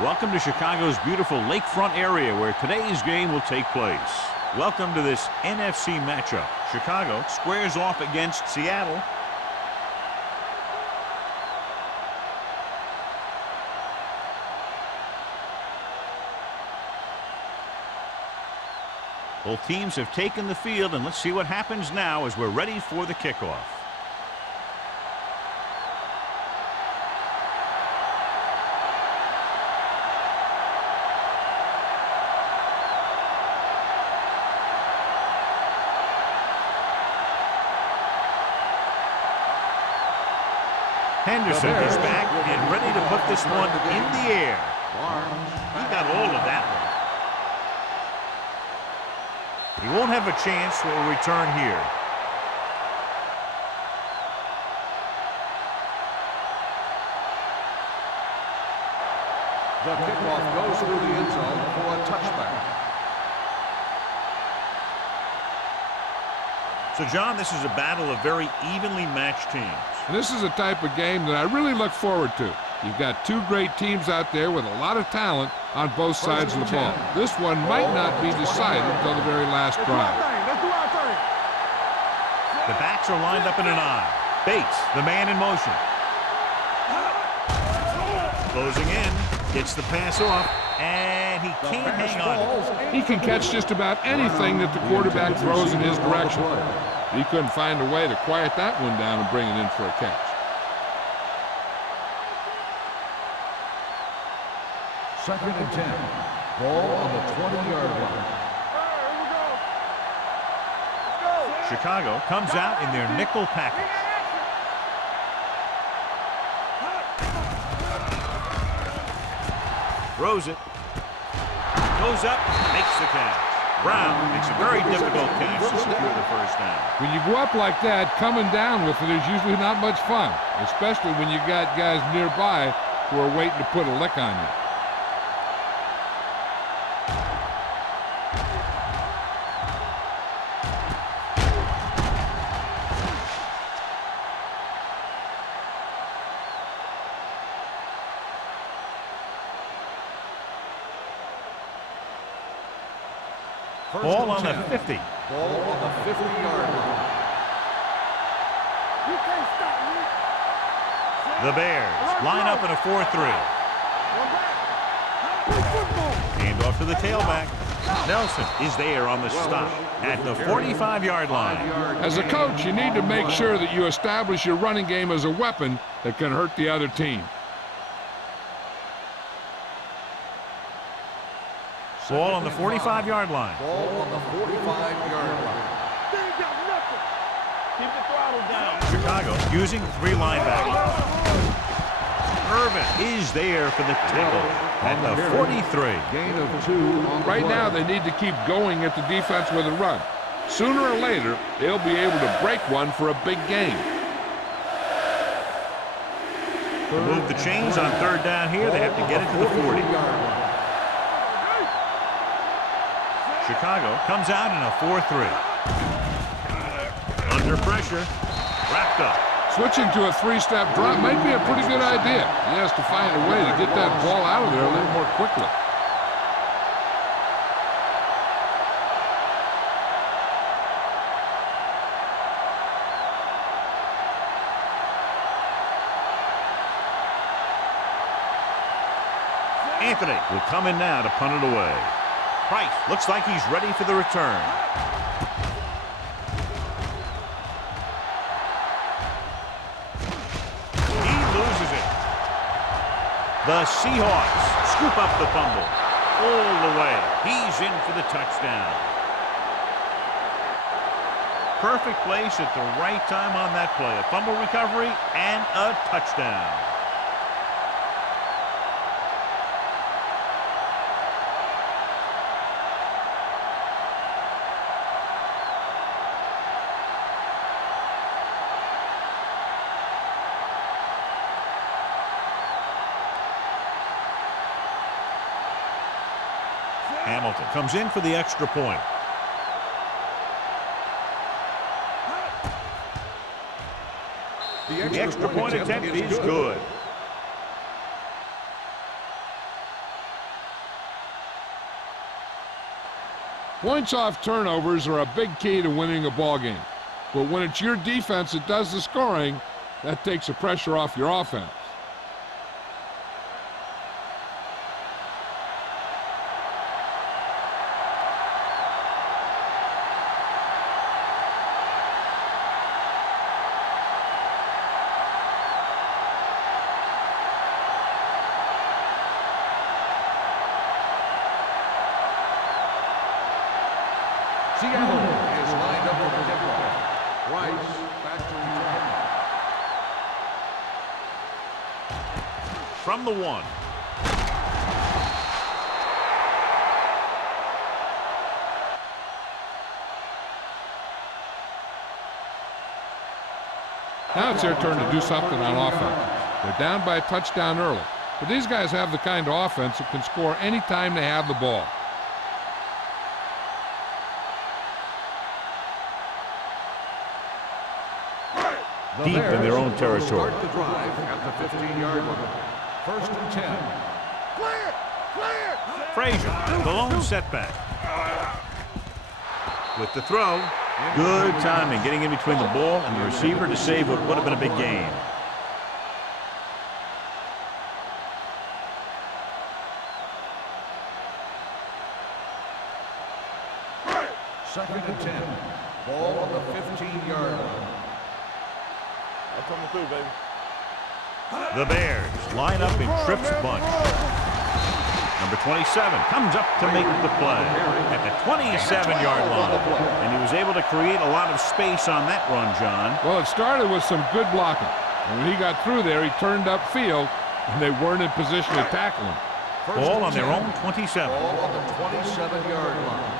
Welcome to Chicago's beautiful lakefront area where today's game will take place. Welcome to this NFC matchup. Chicago squares off against Seattle. Both teams have taken the field, and let's see what happens now as we're ready for the kickoff. Henderson is back and ready to put this one in the air. He got all of that one. He won't have a chance for a return here. The kickoff goes through the end zone for a touchback. So, John, this is a battle of very evenly matched teams. And this is a type of game that I really look forward to. You've got two great teams out there with a lot of talent on both sides of the ball. This one might not be decided until the very last drive. The backs are lined up in an I. Bates, the man in motion. Closing in, gets the pass off, and he can't hang on. He can catch just about anything that the quarterback throws in his direction. He couldn't find a way to quiet that one down and bring it in for a catch. Second and 10. Ball on the 20-yard line. Chicago comes out in their nickel package. Throws it. Goes up, makes the catch. Brown makes a very difficult catch to secure the first down. When you go up like that, coming down with it is usually not much fun, especially when you got guys nearby who are waiting to put a lick on you. Ball on the 50. Ball on the 50-yard line. The Bears line up in a 4-3. Hand off to the tailback. Nelson is there on the stop at the 45-yard line. As a coach, you need to make sure that you establish your running game as a weapon that can hurt the other team. Ball on the 45-yard line. Ball on the 45-yard line. Keep the throttle down. Chicago using three linebackers. Irvin is there for the tackle at the 43. Gain of 2 on the Right play. now, they need to keep going at the defense with a run. Sooner or later, they'll be able to break one for a big gain. To move the chains on third down here, they have to get it to the 40. Chicago comes out in a 4-3. Under pressure, wrapped up. Switching to a three-step drop might be a pretty good idea. He has to find a way to get that ball out of there a little more quickly. Anthony will come in now to punt it away. Price looks like he's ready for the return. He loses it. The Seahawks scoop up the fumble. All the way. He's in for the touchdown. Perfect place at the right time on that play. A fumble recovery and a touchdown. Hamilton comes in for the extra point. The extra point attempt is good. Points off turnovers are a big key to winning a ball game. But when it's your defense that does the scoring, that takes the pressure off your offense. Seattle is lined up for the kickoff. Rice back to return. From the 1. Now it's their turn to do something on offense. They're down by a touchdown early, but these guys have the kind of offense that can score anytime they have the ball. Deep in their own territory. Start the drive at the 15-yard line. 1st and 10. Clear! Clear! Frazier, the lone setback. With the throw, good timing, getting in between the ball and the receiver to save what would have been a big gain. Second and 10. Ball on the 15-yard line. I'm coming through, baby. The Bears line up in Tripp's bunch. Number 27 comes up to make the play at the 27-yard line. And he was able to create a lot of space on that run, John. Well, it started with some good blocking. And when he got through there, he turned upfield, and they weren't in position to tackle him. Ball on their own 27. Ball on the 27-yard line.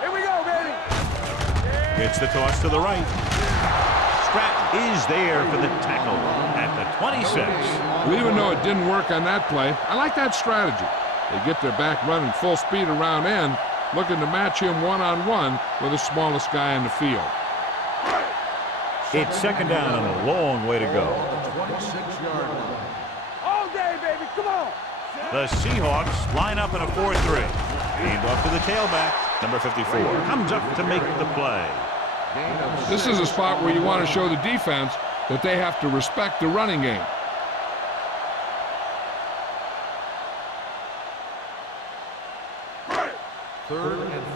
Here we go, baby. Gets the toss to the right. Stratton is there for the tackle at the 26. Well, even though it didn't work on that play, I like that strategy. They get their back running full speed around end, looking to match him one-on-one with the smallest guy in the field. It's second down and a long way to go. On the 26-yard line. All day, baby. Come on. The Seahawks line up in a 4-3. Hand off to the tailback. Number 54 comes up to make the play. This is a spot where you want to show the defense that they have to respect the running game. Third and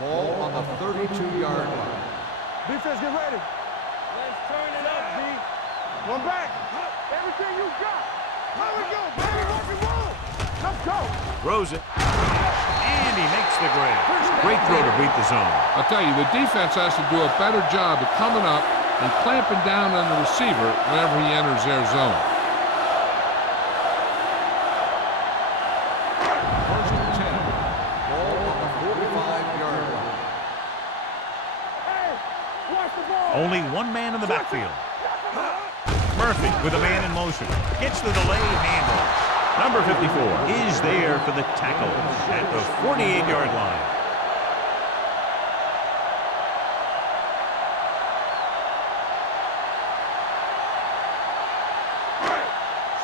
4. Ball on the 32-yard line. Defense, get ready. Let's turn it up, D. One back. Everything you got. Here we go, baby. Rock and roll. Let's go. Throws it. And he makes the grab. Great throw to beat the zone. I'll tell you, the defense has to do a better job of coming up and clamping down on the receiver whenever he enters their zone. First and 10. Ball on the 45-yard line. Hey, watch the ball. Only one man in the backfield. Murphy with a man in motion. Gets the delayed handoff. Number 54 is there for the tackle at the 48-yard line.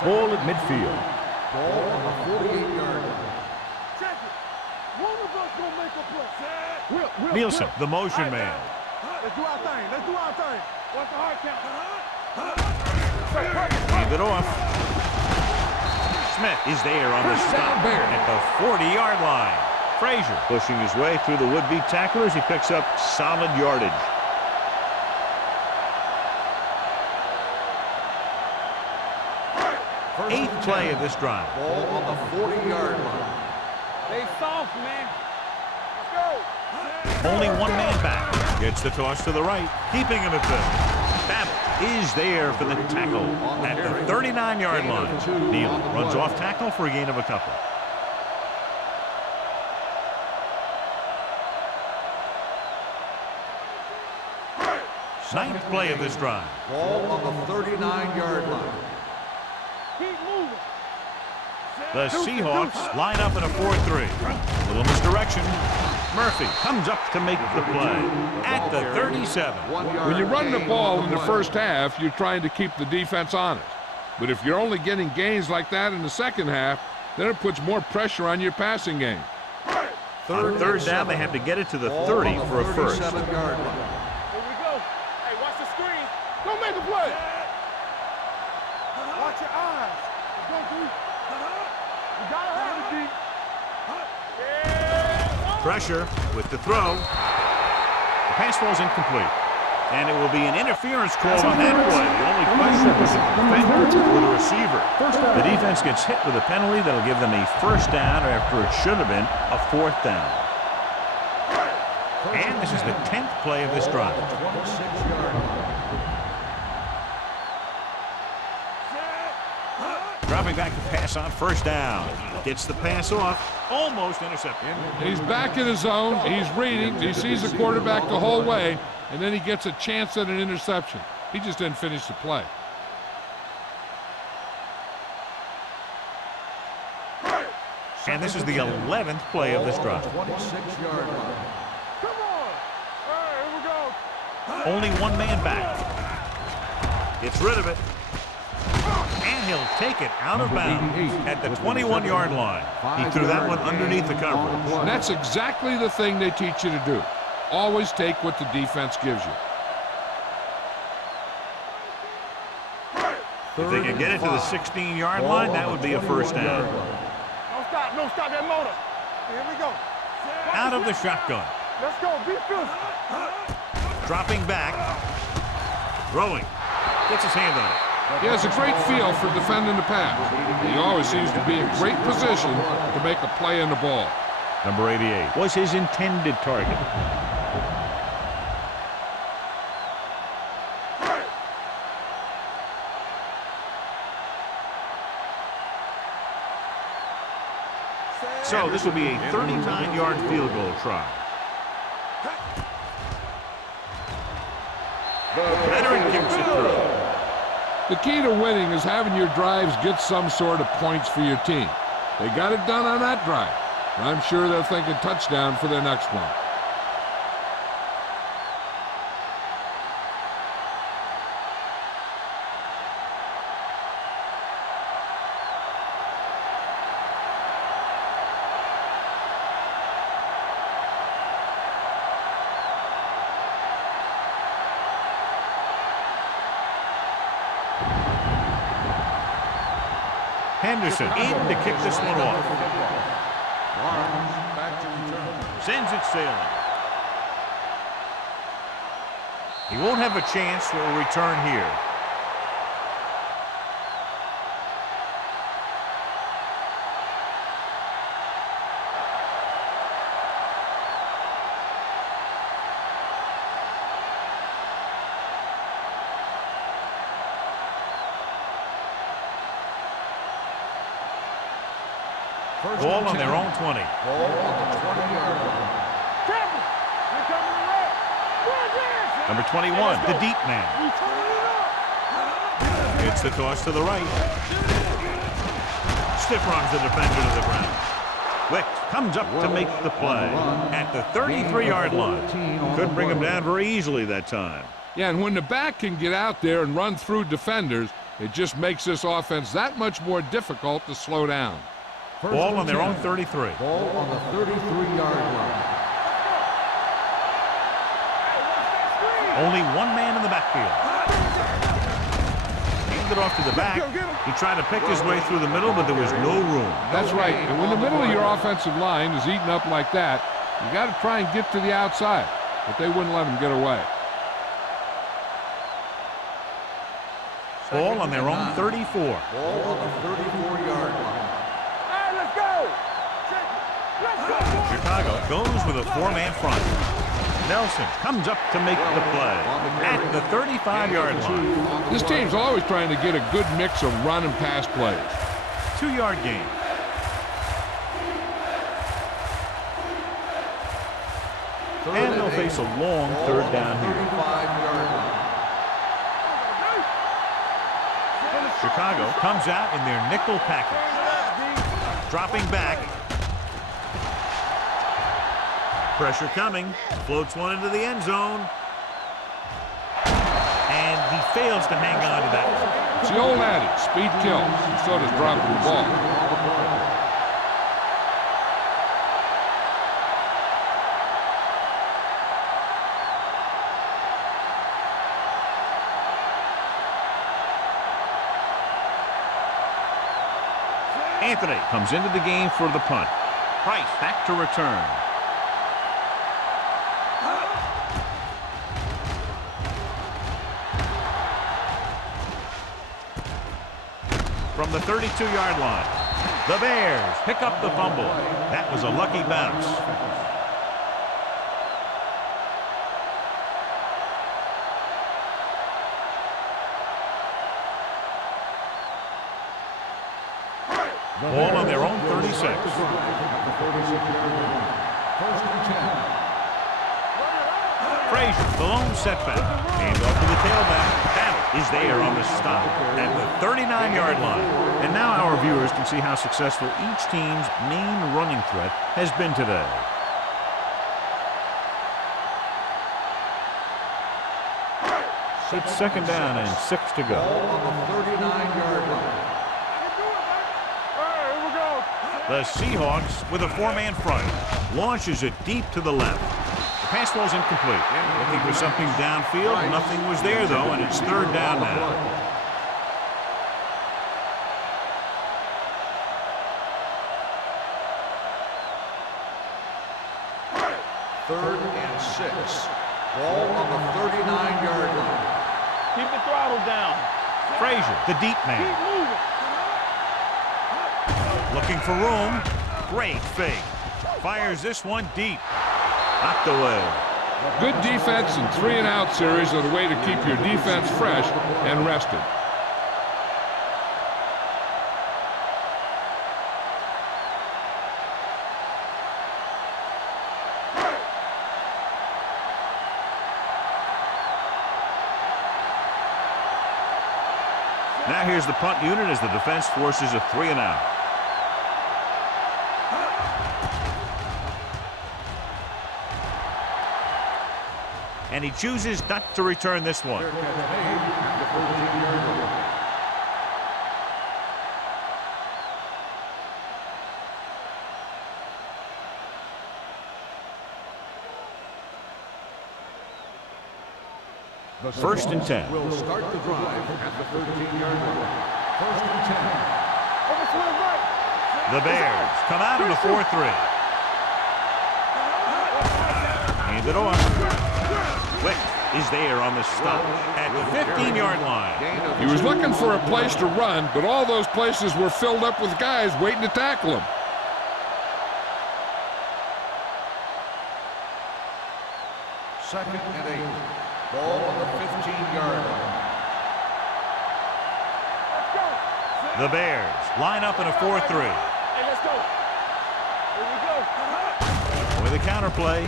Ball at midfield. Ball on the 48-yard line. Check it. One of us gonna make a play. Will, Nielsen, the motion man. Let's do our thing. Let's do our thing. What's the hard count? Hand it off. Smith is there on the stop at the 40-yard line. Frazier pushing his way through the would-be tacklers. He picks up solid yardage. Eighth play of this drive. Ball on the 40-yard line. Stay soft, man. Let's go. Only one man back. Gets the toss to the right, keeping him at the. Babbitt is there for the tackle at the 39-yard line. Neal runs off tackle for a gain of a couple. Ninth play of this drive. Ball on the 39-yard line. Keep moving. The Seahawks line up in a 4-3. Little misdirection. Murphy comes up to make the play at the 37. When you run the ball in the first half, you're trying to keep the defense honest. But if you're only getting gains like that in the second half, then it puts more pressure on your passing game. On third down, they have to get it to the 30 for a first. 37-yard line. Here we go. Hey, watch the screen. Don't make a play. Watch your eyes. Don't do. You gotta have it, D. Yeah. Pressure with the throw. The pass falls incomplete. And it will be an interference call on that play. The only question was the defender or the receiver. The defense gets hit with a penalty that'll give them a first down after it should have been a fourth down. And this is the 10th play of this drive. 26-yard line. Dropping back to pass on first down. Gets the pass off. Almost intercepted. He's back in his zone. He's reading. He sees the quarterback the whole way, and then he gets a chance at an interception. He just didn't finish the play. And this is the 11th play of this drive. 26-yard line. Come on. All right, here we go. Only one man back. Gets rid of it. And he'll take it out of bounds at the 21-yard line. He threw that one underneath the coverage. And that's exactly the thing they teach you to do. Always take what the defense gives you. If they can get it to the 16-yard line, that would be a first down. Don't stop that motor. Here we go. Out of the shotgun. Let's go. Be physical. Dropping back. Throwing. Gets his hand on it. He has a great feel for defending the pass. He always seems to be in great position to make a play on the ball. Number 88 was his intended target. So this will be a 39-yard field goal try. The veteran kicks it through. The key to winning is having your drives get some sort of points for your team. They got it done on that drive. And I'm sure they're thinking touchdown for their next one. Henderson in to kick this one off. Back to return. Sends it sailing. He won't have a chance for a return here. Ball on their own 20. Ball on the 20-yard line. Campbell, you're coming to right. Number 21, the deep man. It's the toss to the right. Stiff arms the defender to the ground. Wick comes up to make the play at the 33-yard line. Couldn't bring him down very easily that time. Yeah, and when the back can get out there and run through defenders, it just makes this offense that much more difficult to slow down. Ball on their own 33. Ball on the 33-yard line. Only one man in the backfield. Handed off to the back. He tried to pick his way through the middle, but there was no room. That's right. And when the middle of your offensive line is eaten up like that, you got to try and get to the outside. But they wouldn't let him get away. Ball on their own 34. Ball on the 34-yard line. Chicago goes with a four-man front. Nelson comes up to make the play at the 35-yard line. This team's always trying to get a good mix of run and pass plays. 2-yard gain. And they'll face a long third down here. 35-yard line. Chicago comes out in their nickel package. Dropping back. Pressure coming. Floats one into the end zone. And he fails to hang on to that. It's the old adage, speed kills, and so does dropping the ball. Anthony comes into the game for the punt. Price back to return. From the 32-yard line, the Bears pick up the fumble. That was a lucky bounce. Ball on their own 36. Frazier, the lone setback. Hand off to the tailback. That is there on the stop at the 39-yard line. And now our viewers can see how successful each team's main running threat has been today. It's second down and 6 to go. On the 39-yard line. The Seahawks with a four-man front. Launches it deep to the left. The pass ball's incomplete. Looking for something downfield. Nothing was there, though, and it's third down now. Third and 6. Ball on the 39-yard line. Keep the throttle down. Frazier, the deep man. Keep moving. Looking for room. Great fake. Fires this one deep. Knocked away. Good defense and 3-and-out series are the way to keep your defense fresh and rested. Now here's the punt unit as the defense forces a 3-and-out. And he chooses not to return this one. First and 10. Will start the drive at the 13-yard line. First and 10. The Bears come out in a 4-3. Hand it off. Wick is there on the stop at the 15-yard line. He was looking for a place to run, but all those places were filled up with guys waiting to tackle him. Second and 8. Ball on the 15-yard line. The Bears line up in a 4-3. Hey, let's go. Here we go. With a counter play.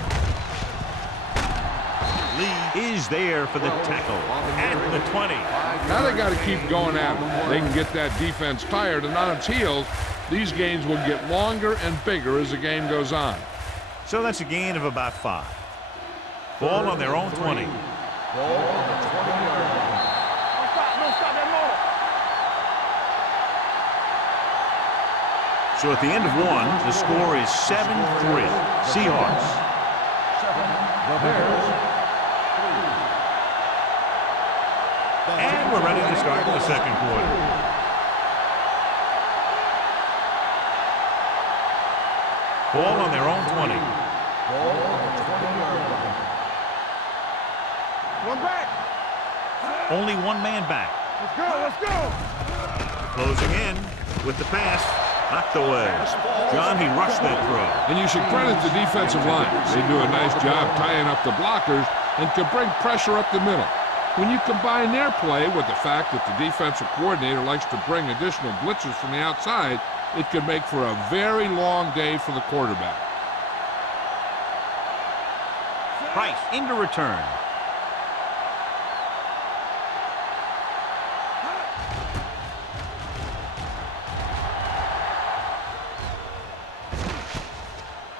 Lee is there for the tackle at the 20. Now they got to keep going at it. They can get that defense tired and on its heels. These games will get longer and bigger as the game goes on. So that's a gain of about 5. Ball on their own 20. Ball on the 20-yard line. Don't stop that motor. So at the end of 1, the score is 7-3. Seahawks. 7. The Bears. And we're ready to start the second quarter. Ball on their own 20. Ball on the 20-yard line. One back. Only one man back. Let's go. Let's go. Closing in with the pass. Knocked away. John, he rushed that throw. And you should credit the defensive line. They do a nice job tying up the blockers and can bring pressure up the middle. When you combine their play with the fact that the defensive coordinator likes to bring additional blitzers from the outside, it could make for a very long day for the quarterback. Price into return.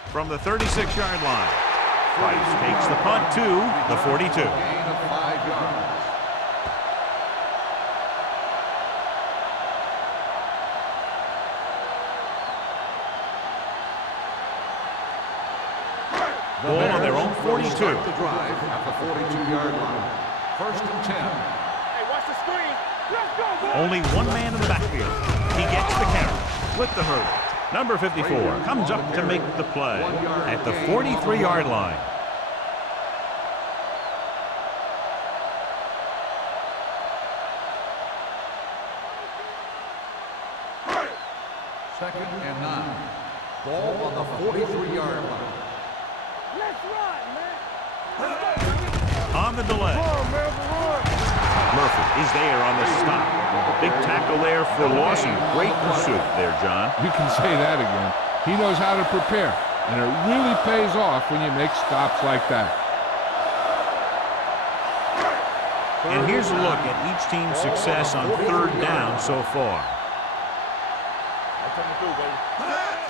From the 36-yard line, Price takes the punt to the 42. Gain of 5 yards. Ball on their own 42. Start the drive at the 42-yard line. First and 10. Hey, watch the screen. Let's go, boys. Only one man in the backfield. He gets the carry. with the hurdle. Number 54 comes up to make the play at the 43-yard line. Second and 9. Ball on the 43-yard line. Let's run, man. On the delay. Murphy is there on the stop. Big tackle there for loss and great pursuit there, John. You can say that again. He knows how to prepare, and it really pays off when you make stops like that. And here's a look at each team's success on third down so far.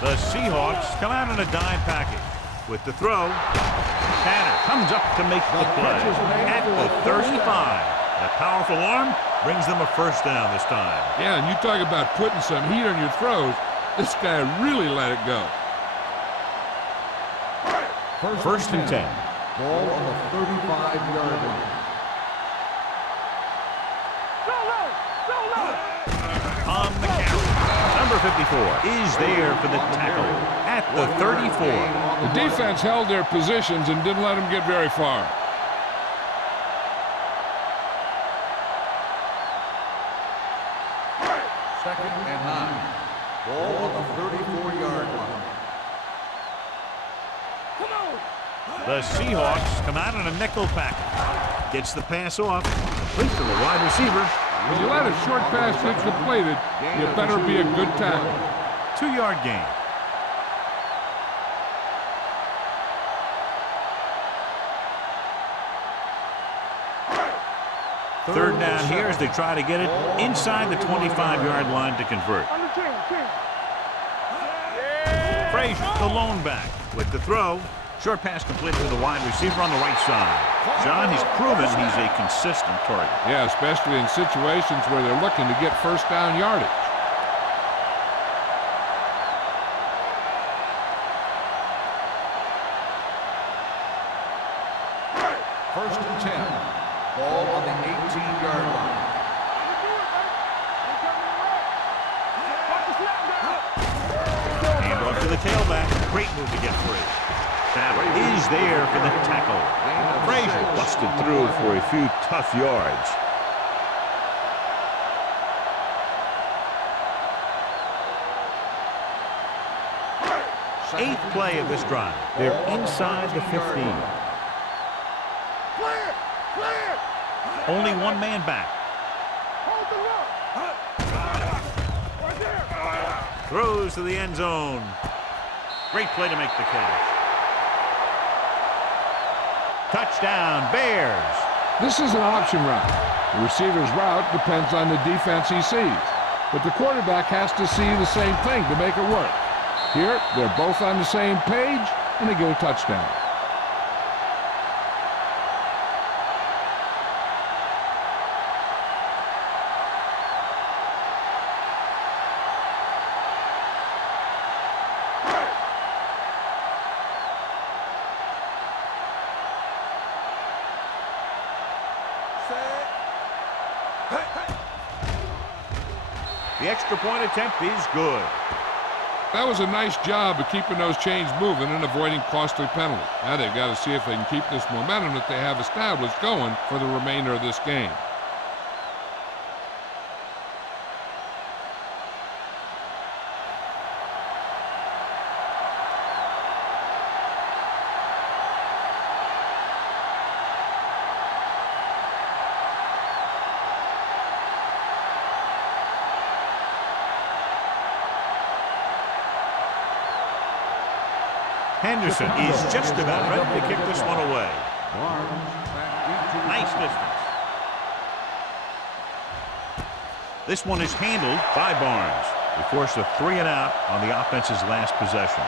The Seahawks come out in a dime package. With the throw, Tanner comes up to make the play at the 35. That powerful arm brings them a first down this time. Yeah, and you talk about putting some heat on your throws. This guy really let it go. First and 10. Ball on the 35-yard line. On the count. Number 54 is there for the tackle at the 34. The defense held their positions and didn't let them get very far. Second and 9. Ball on the 34-yard line. The Seahawks come out in a nickel package. Gets the pass off. Complete to the wide receiver. When you let a short pass get completed, you better be a good tackle. 2-yard gain. Third down here as they try to get it inside the 25-yard line to convert. Frazier, the lone back, with the throw. Short pass completed to the wide receiver on the right side. John, he's proven he's a consistent target. Yeah, especially in situations where they're looking to get first down yardage. First and 10. Ball on the 18-yard line. Hand off to the tailback. Great move to get free. That is there for the tackle. Frazier busted through for a few tough yards. Eighth play of this drive. They're inside the 15. Only one man back. Throws to the end zone. Great play to make the catch. Touchdown, Bears. This is an option route. The receiver's route depends on the defense he sees. But the quarterback has to see the same thing to make it work. Here, they're both on the same page, and they get a touchdown. The extra point attempt is good. That was a nice job of keeping those chains moving and avoiding costly penalties. Now they've got to see if they can keep this momentum that they have established going for the remainder of this game. Henderson is just about ready to kick this one away. Nice distance. This one is handled by Barnes. He forced a 3-and-out on the offense's last possession.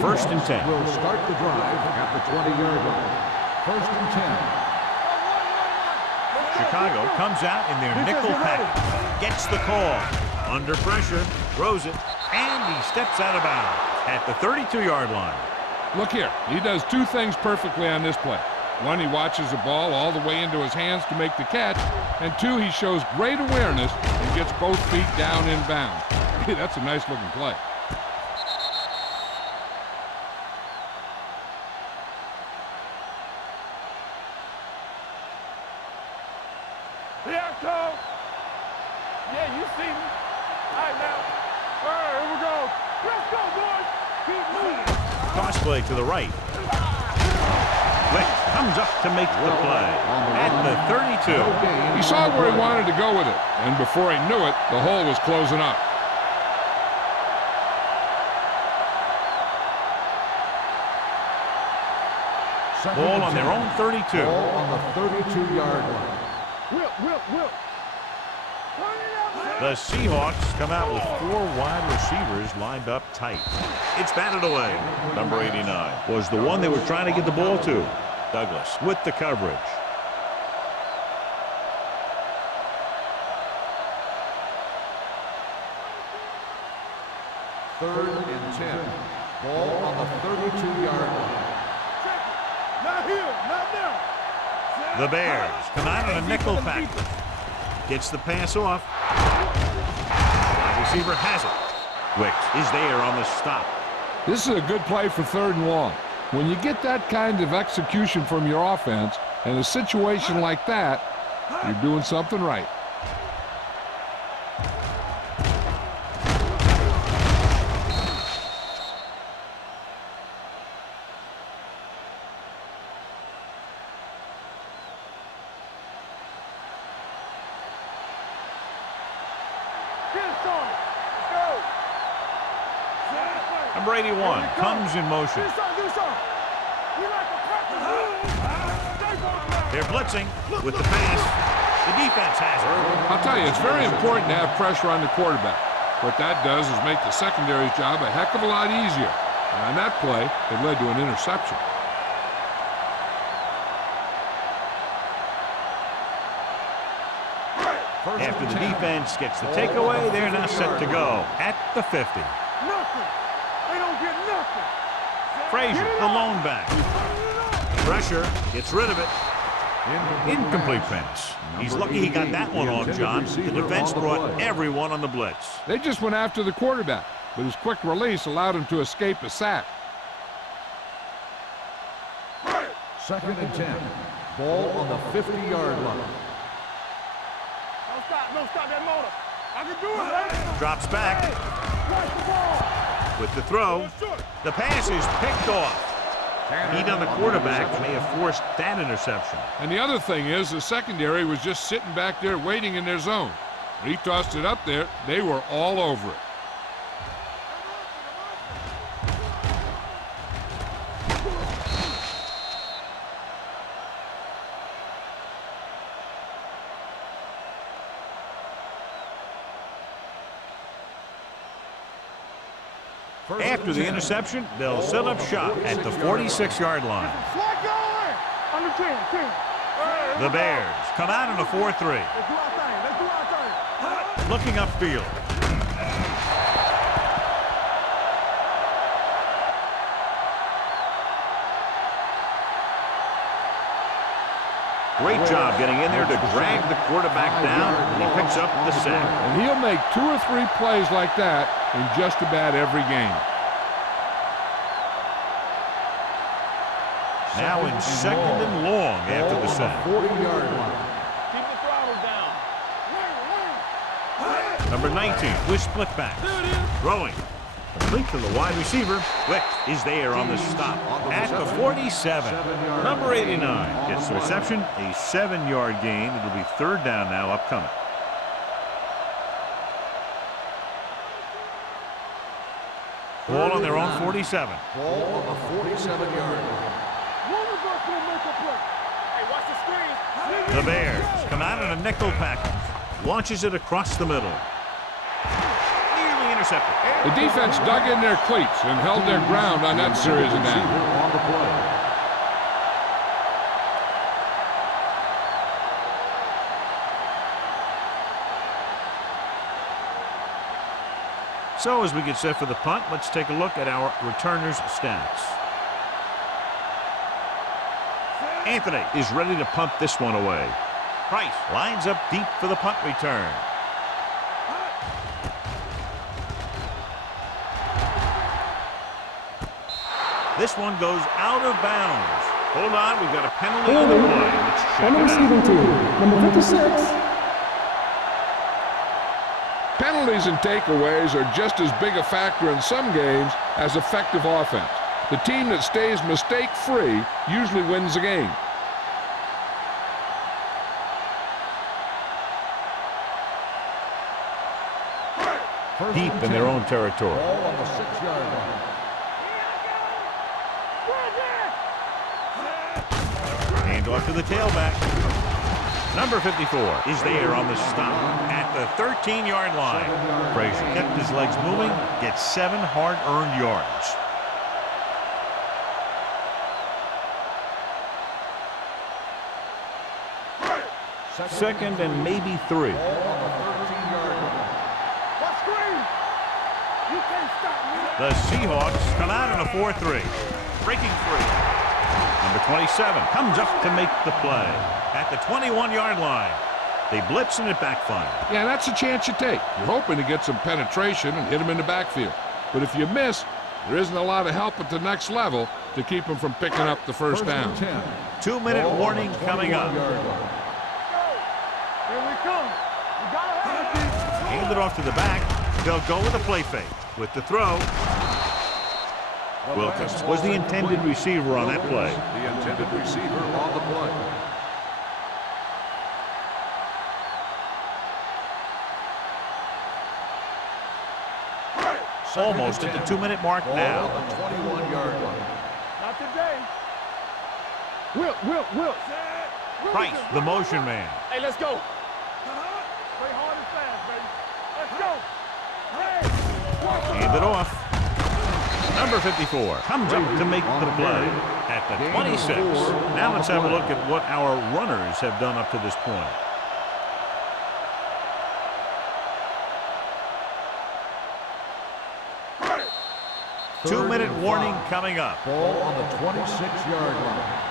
First and 10. Will start the drive at the 20-yard line. First and 10. Chicago comes out in their nickel package. Gets the call. Under pressure. Throws it. And he steps out of bounds at the 32-yard line. Look here, he does two things perfectly on this play. One, he watches the ball all the way into his hands to make the catch, and two, he shows great awareness and gets both feet down in bounds. Hey, that's a nice looking play. Yeah, Cole. Yeah, you see me. All right, now. All right, here we go. Let's go, boys. Keep moving. Toss play to the right. Wick comes up to make the play at the 32. He saw where he wanted to go with it, and before he knew it, the hole was closing up. Ball on their own 32. Ball on the 32-yard line. Whip. The Seahawks come out with 4 wide receivers lined up tight. It's batted away. Number 89 was the one they were trying to get the ball to. Douglas with the coverage. Third and 10. Ball on the 32-yard line. Not here, not now. The Bears come out on a nickel package. Gets the pass off. Wide receiver has it. Wicks is there on the stop. This is a good play for 3rd and long. When you get that kind of execution from your offense in a situation like that, you're doing something right. Number 81 comes in motion. They're blitzing with the pass. The defense has it. I'll tell you, it's very important to have pressure on the quarterback. What that does is make the secondary's job a heck of a lot easier. And on that play, it led to an interception. After the defense gets the takeaway, they're now set to go at the 50. Nothing. They don't get nothing. Frazier, the lone back. Pressure, gets rid of it. Incomplete pass. He's lucky he got that one off, John. The defense brought everyone on the blitz. They just went after the quarterback, but his quick release allowed him to escape a sack. 2nd and 10. Ball on the 50-yard line. Don't stop that motor. I can do it, right? Drops back. Watch the ball. With the throw, the pass is picked off. Heat on the quarterback may have forced that interception. And the other thing is, the secondary was just sitting back there waiting in their zone. When he tossed it up there, they were all over it. After the interception, they'll set up shop at the 46-yard line. Slide going. Under 10. The Bears come out in a 4-3. Let's do our thing. Let's do our thing. Looking upfield. Great job getting in there to drag the quarterback down, and he picks up the sack. And he'll make 2 or 3 plays like that in just about every game. Now in 2nd and long after the sack. 40-yard line. Keep the throttle down. Number 19 with split back. Throwing. Complete to the wide receiver. Wick is there on the stop at the 47. Number 89 gets the reception. A 7-yard gain. It'll be 3rd down now upcoming. Ball on their own 47. Ball on the 47-yard line. One of us will make a play. Hey, watch the screen. The Bears come out in a nickel package. Launches it across the middle. Nearly intercepted. The defense dug in their cleats and held their ground on that series of downs. On the play. So as we get set for the punt, let's take a look at our returners' stats. Anthony is ready to punt this one away. Price lines up deep for the punt return. This one goes out of bounds. Hold on, we've got a penalty on the play. Let's check On the it receiving out. team, number 56. Penalties and takeaways are just as big a factor in some games as effective offense. The team that stays mistake-free usually wins the game. Deep in their own territory. Ball on the 6-yard line. Hand off to the tailback. Number 54 is there on the stop at the 13-yard line. Frazier kept his legs moving, gets 7 hard-earned yards. Second and maybe 3. Ball on the 13-yard line. What screen? You can't stop me. The Seahawks come out in a 4-3. Breaking free. Number 27 comes up to make the play at the 21-yard line. They blitz and it backfires. Yeah, that's a chance you take. You're hoping to get some penetration and hit him in the backfield. But if you miss, there isn't a lot of help at the next level to keep him from picking up the first down. 10. 2-minute warning coming up. Here we come. We gotta have it. Hand it off to the back. They'll go with a play fake. With the throw, Wilkins was the intended receiver on that play. The intended receiver on the play. Almost at the 2-minute mark Ball now. on the 21-yard line. Not today. Wilt. Price, the motion man. Hey, let's go. Play hard and fast, baby. Let's go. Hey. Hand it off. Number 54 comes up to make the play at the 26. Now let's have a look at what our runners have done up to this point. Two-minute warning coming up. Ball on the 26-yard line.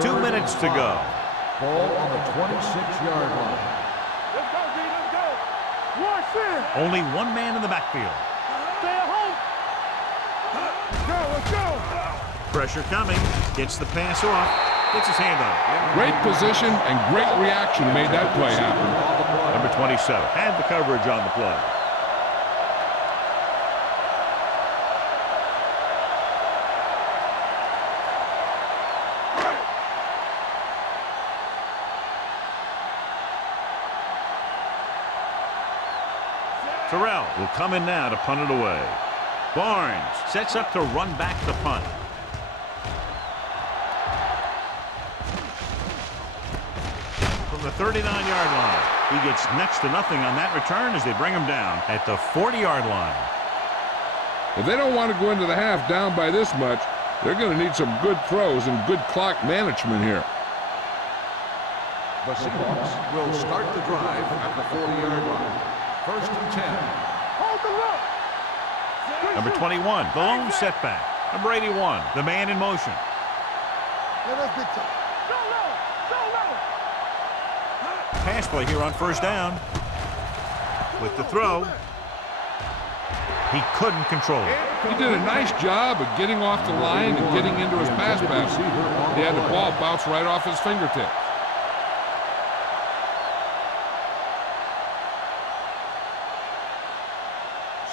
Two minutes to go. Ball on the 26-yard line. Let's go, D. Let's go. Watch in. Only one man in the backfield. Stay at home. Let's go. Pressure coming. Gets the pass off. Gets his hand on it. Great position and great reaction made that play happen. Number 27 had the coverage on the play. Terrell will come in now to punt it away. Barnes sets up to run back the punt. From the 39-yard line, he gets next to nothing on that return as they bring him down at the 40-yard line. If they don't want to go into the half down by this much, they're going to need some good throws and good clock management here. The Seahawks will start the drive at the 40-yard line. First and 10. Hold the look. Number 21, the lone setback. Number 81, the man in motion. Let us get to Go low. Pass play here on first down. With the throw, he couldn't control it. He did a nice job of getting off the line and getting into his pass pattern. He had the ball bounce right off his fingertips.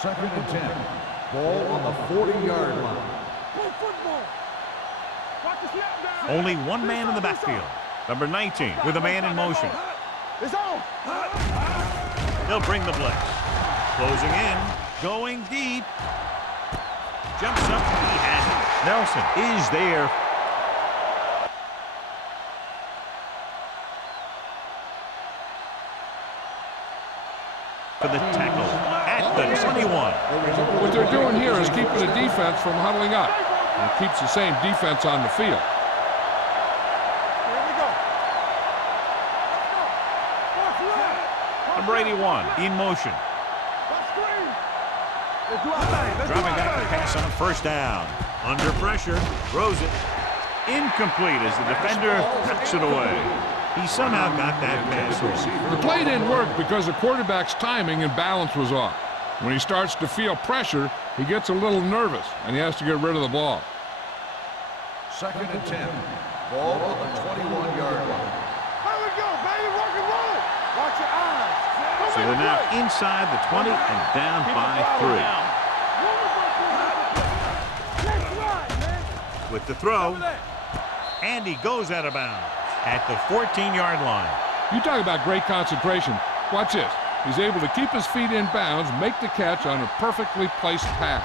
Second and 10. Ball on the 40-yard line. Play football. Watch the snap down. Only one man in the backfield. Number 19 with a man in motion. It's on. They'll bring the blitz. Closing in. Going deep. Jumps up. He has it. Nelson is there. For the tackle at the 21. What they're doing here is keeping the defense from huddling up. And it keeps the same defense on the field. Here we go. Let's go. Number 81 in motion. Let's do our thing. Let's Dropping do our back to thing. pass on first down. Under pressure, throws it. Incomplete as the defender knocks it away. He somehow got that pass off. The play didn't work because the quarterback's timing and balance was off. When he starts to feel pressure, he gets a little nervous, and he has to get rid of the ball. 2nd and 10. Ball on the 21-yard line. Here we go, baby. Rock and roll. Watch your eyes. Don't So make they're a now play. inside the 20 and down by 3. Let's ride, man. With the throw, Over there. and he goes out of bounds at the 14-yard line. You talk about great concentration. Watch this. He's able to keep his feet in bounds, make the catch on a perfectly placed pass.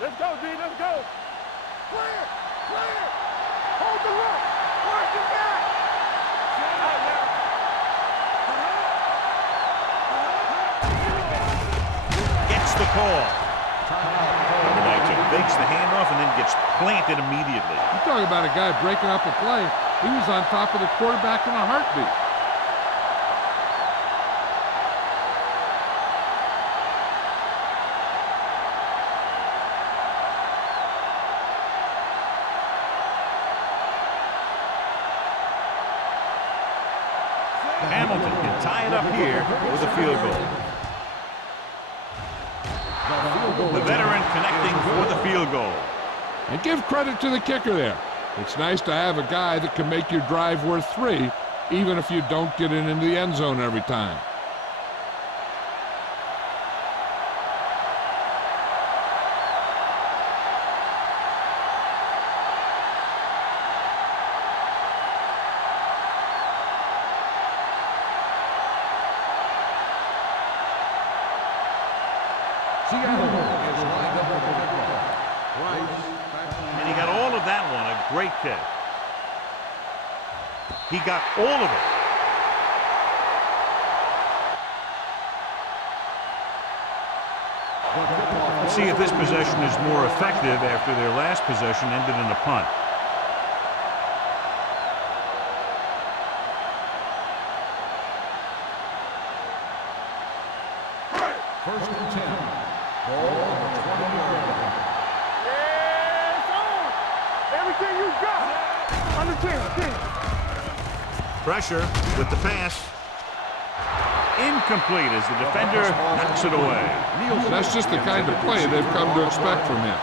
Let's go, D. Let's go. Clear. Clear. Hold the rock. Watch the back. Out now. Gets the call. Number 19 fakes the handoff and then gets planted immediately. You talk about a guy breaking up a play. He was on top of the quarterback in a heartbeat. Hamilton can tie it up here with a field goal. The veteran connecting for the field goal. And give credit to the kicker there. It's nice to have a guy that can make your drive worth 3, even if you don't get it into the end zone every time. Seattle is lined up with the kickoff. And he got all of that one, a great kick. He got all of it. Let's see if this possession is more effective after their last possession ended in a punt. First and 10. Ball on the 20-yard line. Yeah, it's on. Everything you got. Under 10. Pressure with the pass. Incomplete as the defender knocks it away. That's just the kind of play they've come to expect from him.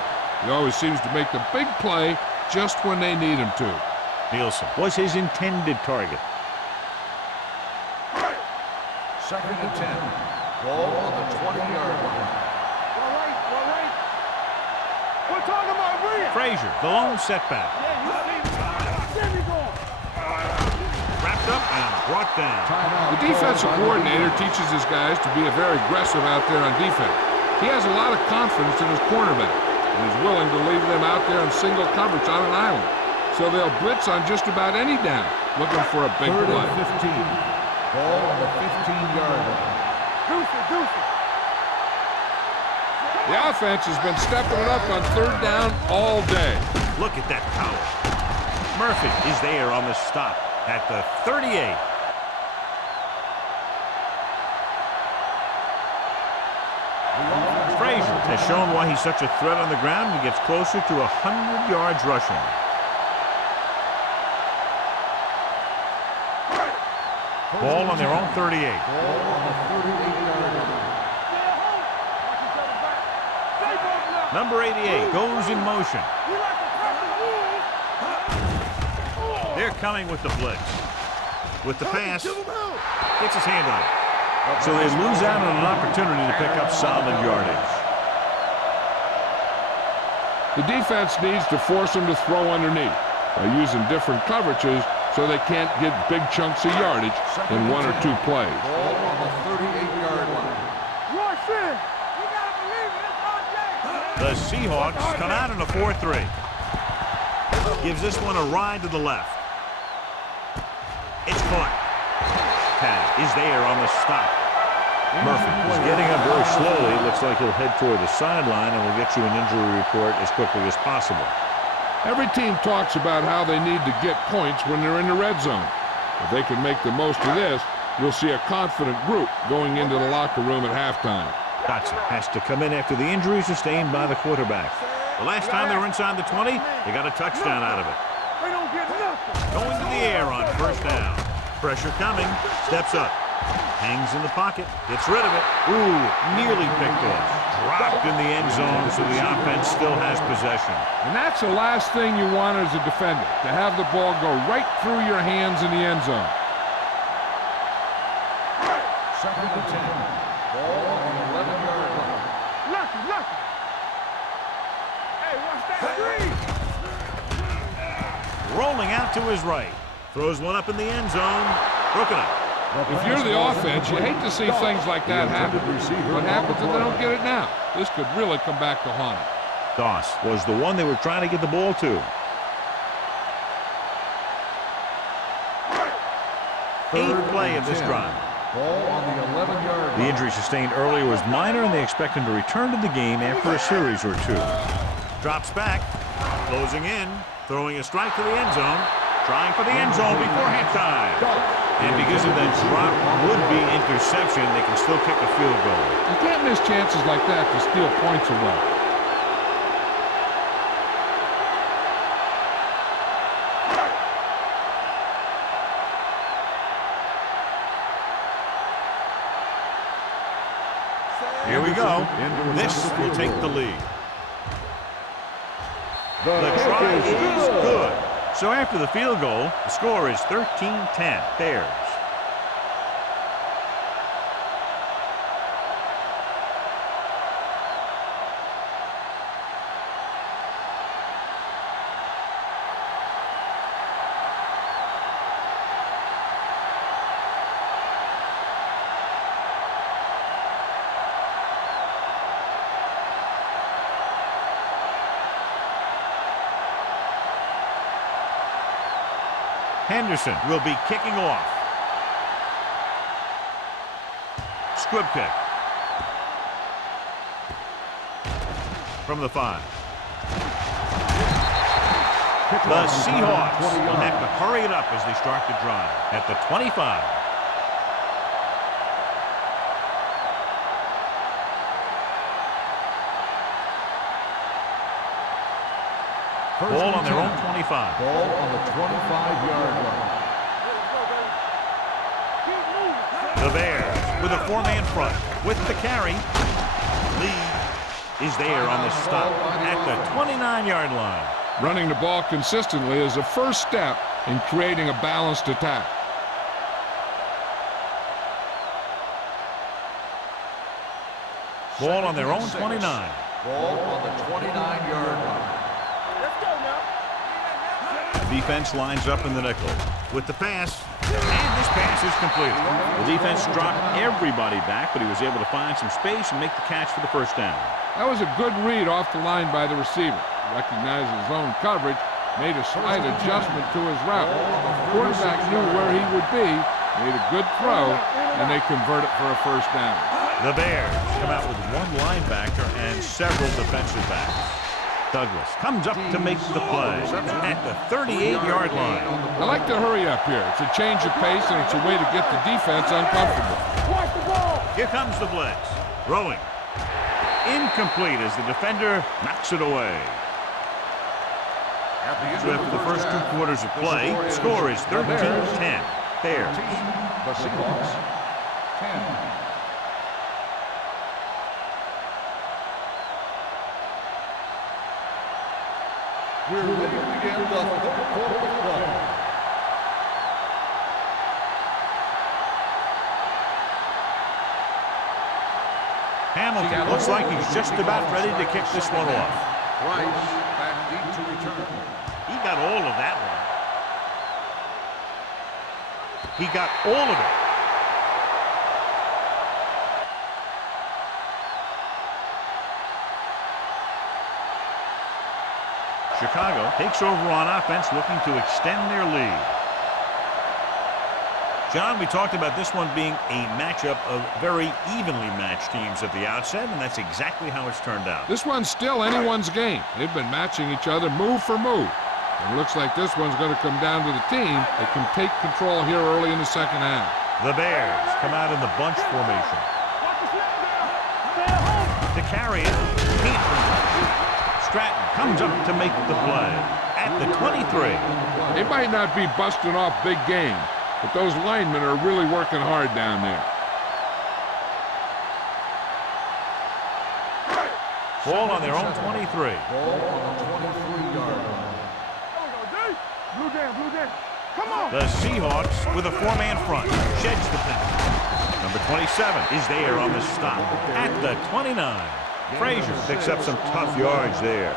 He always seems to make the big play just when they need him to. Nielsen was his intended target. 2nd and 10. Ball on the 20-yard line. All right. We're talking about Reed. Frazier, the lone setback. Yeah, you see. There we go. Wrapped up and brought down. The defensive coordinator teaches his guys to be very aggressive out there on defense. He has a lot of confidence in his cornerback, and he's willing to leave them out there in single coverage on an island. So they'll blitz on just about any down, looking for a big 3rd play. and 15. Ball on the 15-yard line. Deuce. The offense has been stepping it up on 3rd down all day. Look at that power. Murphy is there on the stop at the 38. Frazier has shown why he's such a threat on the ground. He gets closer to 100 yards rushing. Ball on their own 38. Ball on the 38-yard line. Number 88 goes in motion. They're coming with the blitz. With the pass, gets his hand on it. So they lose out on an opportunity to pick up solid yardage. The defense needs to force them to throw underneath by using different coverages so they can't get big chunks of yardage in 1 or 2 plays. Ball on the 38-yard line. The Seahawks come out in a 4-3. Gives this one a ride to the left. It's caught. Taz is there on the stop. Murphy is getting up very slowly. Looks like he'll head toward the sideline, and we'll get you an injury report as quickly as possible. Every team talks about how they need to get points when they're in the red zone. If they can make the most of this, we'll see a confident group going into the locker room at halftime. Dotson has to come in after the injury sustained by the quarterback. The last time they were inside the 20, they got a touchdown out of it. We don't get nothing. Going to the air on first down. Pressure coming. Steps up. Hangs in the pocket. Gets rid of it. Ooh, nearly picked off. Dropped in the end zone, so the offense still has possession. And that's the last thing you want as a defender, to have the ball go right through your hands in the end zone. Second and 10. Ball on the 11-yard line. Lucky. Hey, watch that screen. Rolling out to his right. Throws one up in the end zone. Broken up. If you're the offense, you hate to see things like that happen. What happens if they don't get it now? This could really come back to haunt them. Doss was the one they were trying to get the ball to. Eighth play of this drive. Ball on the 11-yard line. The injury sustained earlier was minor, and they expect him to return to the game after a series or two. Drops back. Closing in. Throwing a strike to the end zone. Trying for the end zone before halftime. And because of that drop would-be interception, they can still kick a field goal. You can't miss chances like that to steal points away. Here we go. This will take the lead. The try is good. So after the field goal, the score is 13-10. Bears. Henderson will be kicking off. Squib kick. From the 5. The Seahawks will have to hurry it up as they start the drive at the 25. Ball on their own 25. Ball on the 25-yard line. The Bears with a 4-man front with the carry. Lead is there on the stop at the 29-yard line. Running the ball consistently is the first step in creating a balanced attack. Ball on their own 29. Ball on the 29-yard line. Defense lines up in the nickel with the pass, and this pass is completed. The defense dropped everybody back, but he was able to find some space and make the catch for the first down. That was a good read off the line by the receiver. Recognized his own coverage, made a slight adjustment to his route. The quarterback knew where he would be, made a good throw, and they convert it for a first down. The Bears come out with one linebacker and several defensive backs. Douglas comes up to make the play at the 38-yard line. I like to hurry up here. It's a change of pace, and it's a way to get the defense uncomfortable. Watch the ball. Here comes the blitz. Throwing. Incomplete as the defender knocks it away. So after the first 2 quarters of play, the score is 13-10. Bears. The Seahawks, 10. We're ready to begin the third quarter of play. Hamilton looks like he's just about ready to kick this one off. Rice back deep to return. He got all of that one. He got all of it. Chicago takes over on offense, looking to extend their lead. John, we talked about this one being a matchup of very evenly matched teams at the outset, and that's exactly how it's turned out. This one's still anyone's game. They've been matching each other move for move. It looks like this one's going to come down to the team that can take control here early in the second half. The Bears come out in the bunch formation. To carry it, Stratton comes up to make the play at the 23. They might not be busting off big game, but those linemen are really working hard down there. Ball on their own 23. Ball on the 23-yard line. Blue down. Come on. The Seahawks with a four-man front. Sheds the penalty. Number 27 is there on the stop at the 29. Frazier picks up some tough yards there.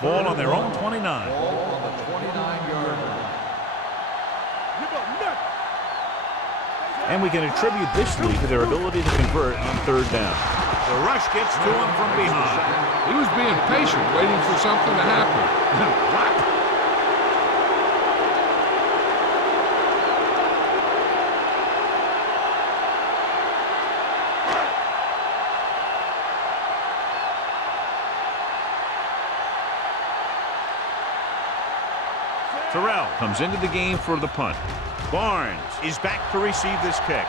Ball on their own 29. Ball on the 29-yard line. And we can attribute this lead to their ability to convert on third down. The rush gets to him from behind. He was being patient, waiting for something to happen. Terrell comes into the game for the punt. Barnes is back to receive this kick.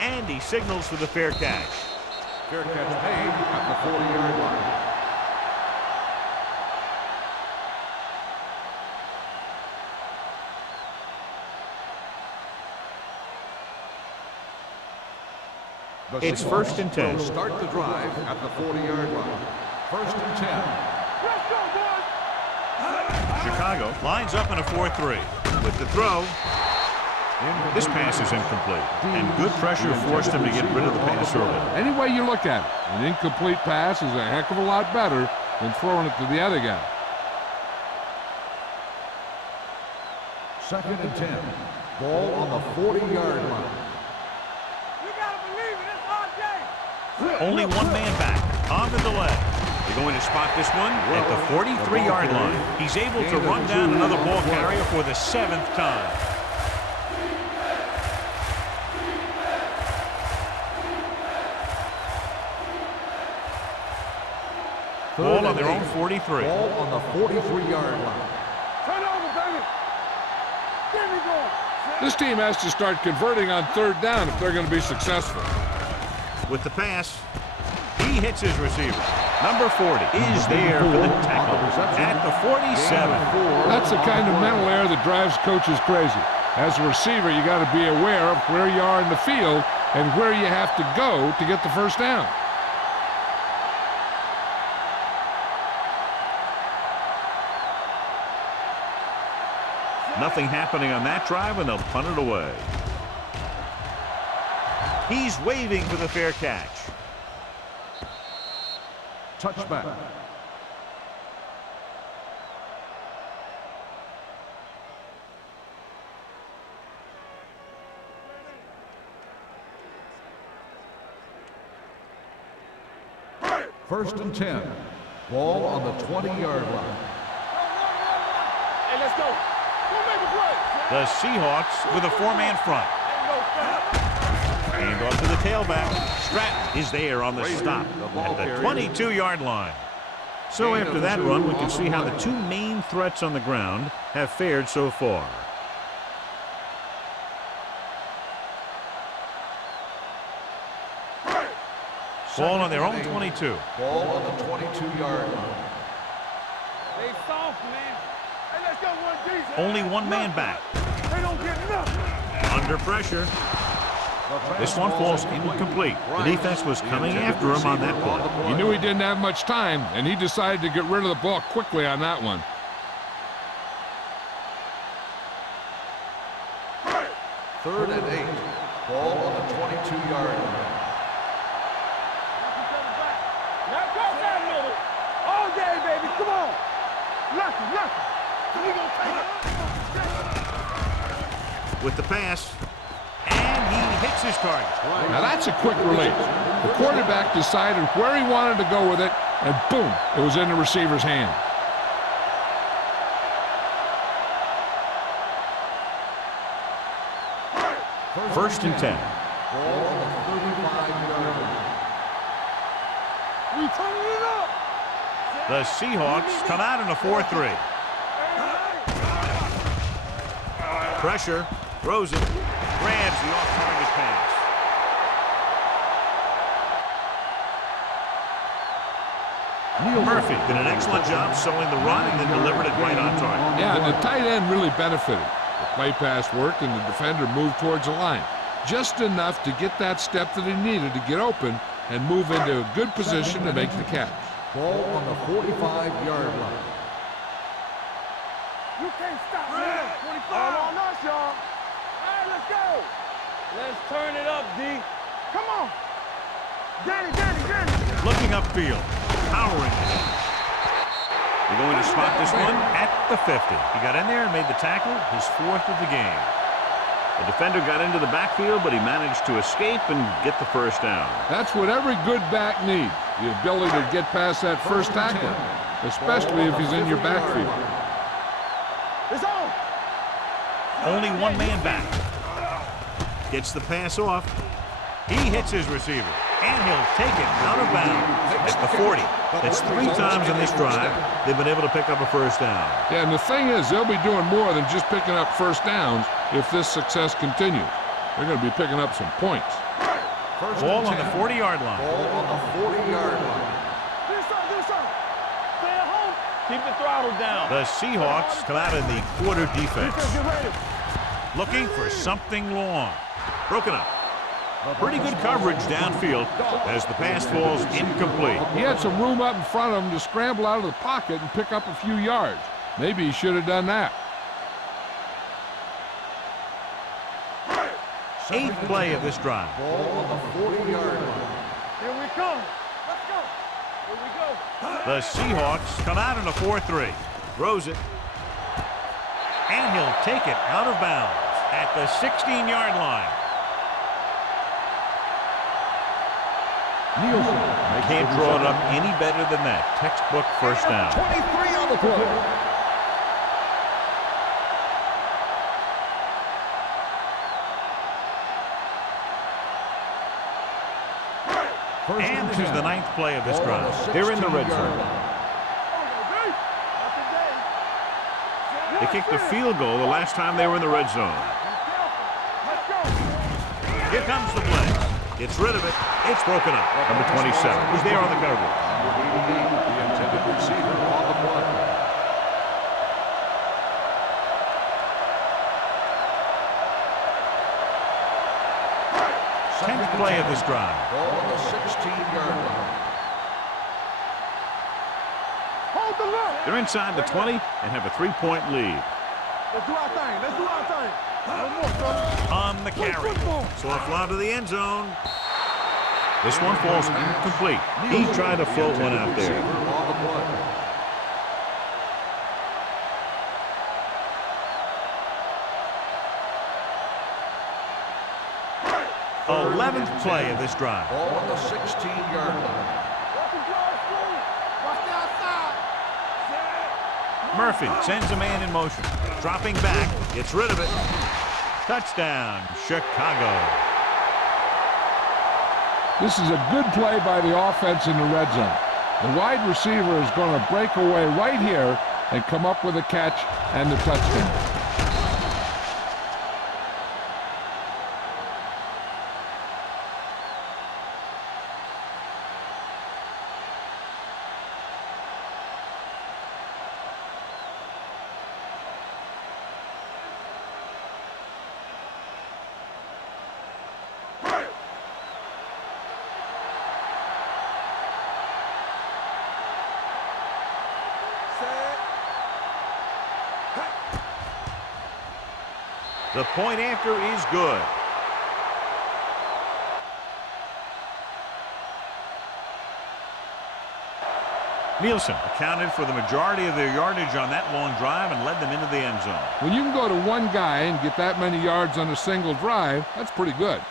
And he signals for the fair catch. Fair catch made at the 40-yard line. It's first and 10. Start the drive at the 40-yard line. First and 10. Let's go, boys. Chicago lines up in a 4-3. With the throw, this pass is incomplete. And good pressure forced him to get rid of the pass early. Any way you look at it, an incomplete pass is a heck of a lot better than throwing it to the other guy. Second and 10. Ball on the 40-yard line. You gotta believe it. It's our day. Only one man back on the delay. They're going to spot this one at the 43-yard line. He's able to run down another ball carrier for the 7th time. Ball on their own 43. Ball on the 43-yard line. Turn over, baby. There we go. This team has to start converting on third down if they're going to be successful. With the pass, he hits his receiver. Number 40 is there for the tackle at the 47. That's the kind of mental error that drives coaches crazy. As a receiver, you got to be aware of where you are in the field and where you have to go to get the first down. Nothing happening on that drive, and they'll punt it away. He's waving for the fair catch. Touchback. First and 10. Ball on the 20-yard line. Hey, let's go. Go make a play. The Seahawks with a four-man front. Hand off to the tailback. Stratton is there on the stop at the 22-yard line. So after that run, we can see how the two main threats on the ground have fared so far. Ball on their own 22. Ball on the 22-yard line. They soft, man. Hey, let's go, one Jesus. Only one man back. They don't get nothing. Under pressure. This one falls incomplete. The defense was coming after him on that play. He knew he didn't have much time, and he decided to get rid of the ball quickly on that one. Third and 8. Ball on the 22-yard line. Now go that middle. All day, baby. Come on. Lucky. We gonna take it. With the pass. And He hits his target. Now that's a quick release. The quarterback decided where he wanted to go with it, and boom, it was in the receiver's hand. First and 10. Ball on the 35-yard line. We turning it up. The Seahawks come out in a 4-3. Pressure, throws it, grabs the off-target pass. Murphy did an excellent job selling the run and then delivered it right on target. Yeah, and the tight end really benefited. The play pass worked and the defender moved towards the line. Just enough to get that step that he needed to get open and move into a good position to make the catch. Ball on the 45-yard line. You can't stop me. 25. All on us, y'all. All right, let's go. Let's turn it up, D. Come on. Danny. Looking upfield, powering it. They're going to spot this one at the 50. He got in there and made the tackle, his 4th of the game. The defender got into the backfield, but he managed to escape and get the first down. That's what every good back needs, the ability to get past that first tackle, especially if he's in your backfield. It's on. Only one man back. Gets the pass off. He hits his receiver, and he'll take it out of bounds at the 40. That's 3 times in this drive they've been able to pick up a first down. Yeah, and the thing is, they'll be doing more than just picking up first downs if this success continues. They're going to be picking up some points. Ball on the 40-yard line. Ball on the 40-yard line. Do something. Stay at home. Keep the throttle down. The Seahawks come out in the quarter defense, Get ready. looking for something long. Broken up. Pretty good coverage downfield as the pass falls incomplete. He had some room up in front of him to scramble out of the pocket and pick up a few yards. Maybe he should have done that. 8th play of this drive. Ball on the 40-yard line. Here we come. Let's go. Here we go. The Seahawks come out in a 4-3. Throws it. And he'll take it out of bounds at the 16-yard line. Can't draw it up any better than that. Textbook first down. 23 on the play. And this is the 9th play of this drive. They're in the red zone. They kicked a field goal the last time they were in the red zone. Here comes the blitz. Gets rid of it. It's broken up. Number 27 was there on the coverage. The intended receiver on the play. Tenth play of this drive. Ball on the 16-yard line. Hold the look. They're inside the 20 and have a 3-point lead. Let's do our thing. No more, son. On the carry. So a fly to the end zone. This one falls incomplete. He tried to float one out there. Receiver on the play. 11th play of this drive. Ball on the 16-yard line. Watch the outside. Murphy sends a man in motion. Dropping back. Gets rid of it. Touchdown, Chicago. This is a good play by the offense in the red zone. The wide receiver is going to break away right here and come up with a catch and the touchdown. The point after is good. Nielsen accounted for the majority of their yardage on that long drive and led them into the end zone. When you can go to one guy and get that many yards on a single drive, that's pretty good.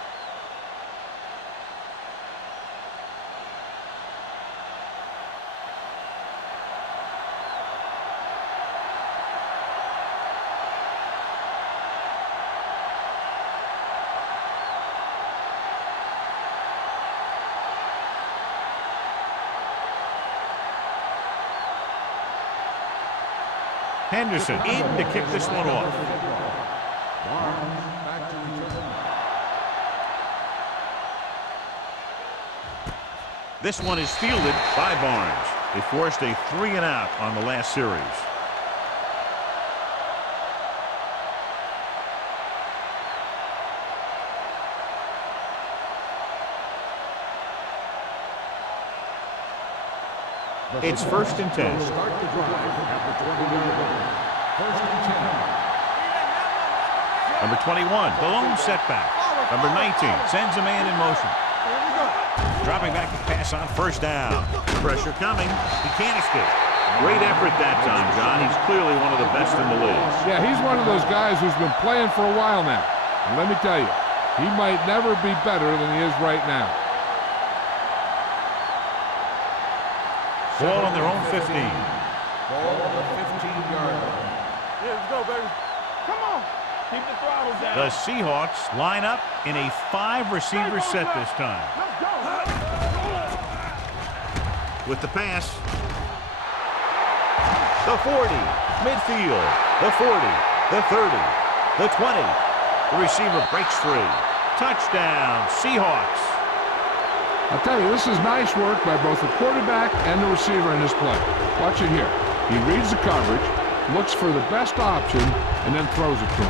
Henderson in to kick this one off. This one is fielded by Barnes. They forced a 3-and-out on the last series. It's 1st and 10. Start the drive at the 20-yard line. 1st and 10. Number 21, the lone setback. Number 19 sends a man in motion. Dropping back to pass on 1st down. Pressure coming. He can't escape. Great effort that time, John. He's clearly one of the best in the league. Yeah, he's one of those guys who's been playing for a while now. And let me tell you, he might never be better than he is right now. Ball on their own 15. Ball on the 15-yard line. Yeah, let's go, baby. Come on. Keep the throttle down. The Seahawks line up in a 5-receiver set this time. Let's go. With the pass. The 40. Midfield. The 40. The 30. The 20. The receiver breaks free. Touchdown, Seahawks. I'll tell you, this is nice work by both the quarterback and the receiver in this play. Watch it here. He reads the coverage, looks for the best option, and then throws it to him.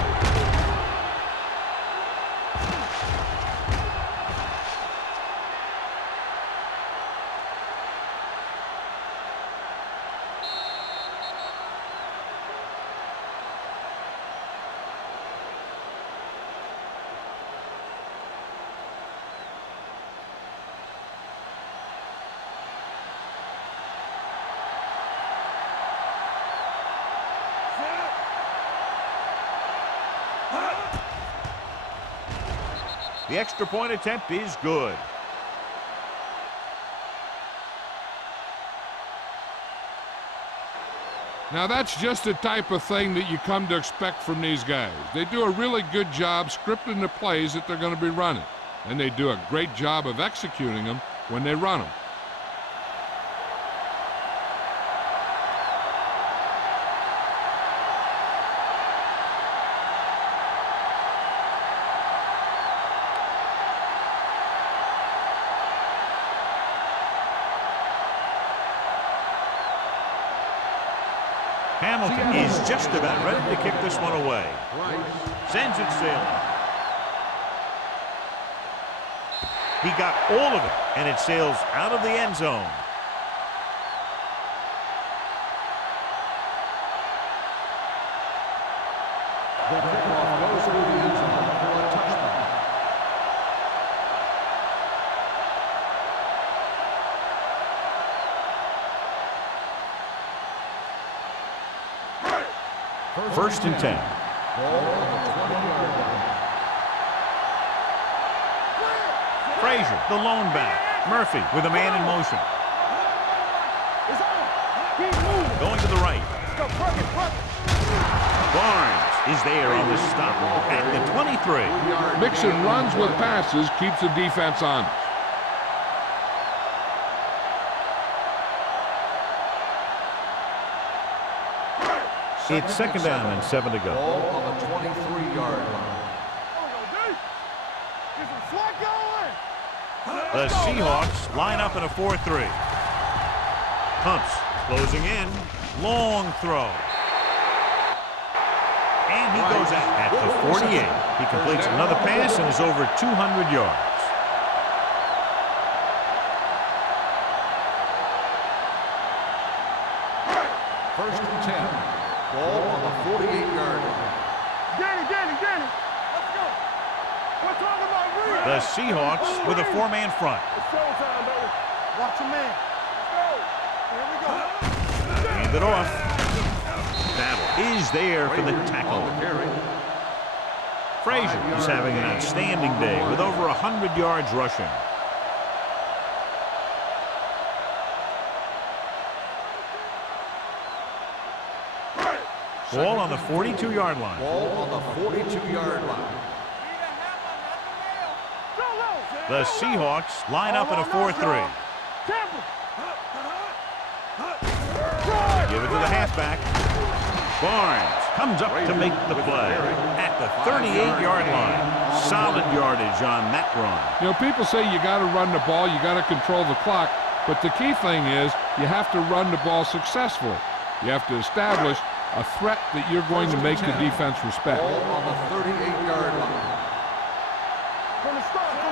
The extra point attempt is good. Now that's just the type of thing that you come to expect from these guys. They do a really good job scripting the plays that they're going to be running. And they do a great job of executing them when they run them. Hamilton is just about ready to kick this one away. Sends it sailing. He got all of it, and it sails out of the end zone. The kickoff goes through the end zone for a touchdown. First and 10. Ball on the 20-yard line. Frazier, the lone back. Murphy with a man in motion. It's on. Keep moving. Going to the right. Let's go. Perfect. Barnes is there on the stop at the 23. Mixing runs with passes keeps the defense honest. It's 2nd down and 7 to go. Ball on the 23-yard line. Get some slack going. The Seahawks line up in a 4-3. Pumps, closing in, long throw. And he goes out at the 48. He completes another pass and is over 200 yards. First and 10. Ball on the 48-yard line. Danny. Let's go. We're talking about real. The Seahawks with a 4-man front. It's showtime, baby. Watch your man. Let's go. Hand it off. Battle is there for the tackle. Frazier is having an outstanding day with over 100 yards rushing. Ball on the 42-yard line. Ball on the 42-yard line. The Seahawks line up in a 4-3. Give it to the halfback. Barnes comes up to make the play at the 38-yard line. Solid yardage on that run. You know, people say you got to run the ball, you got to control the clock, but the key thing is you have to run the ball successfully. You have to establish a threat that you're going to make the defense respect. Ball on the 38-yard line.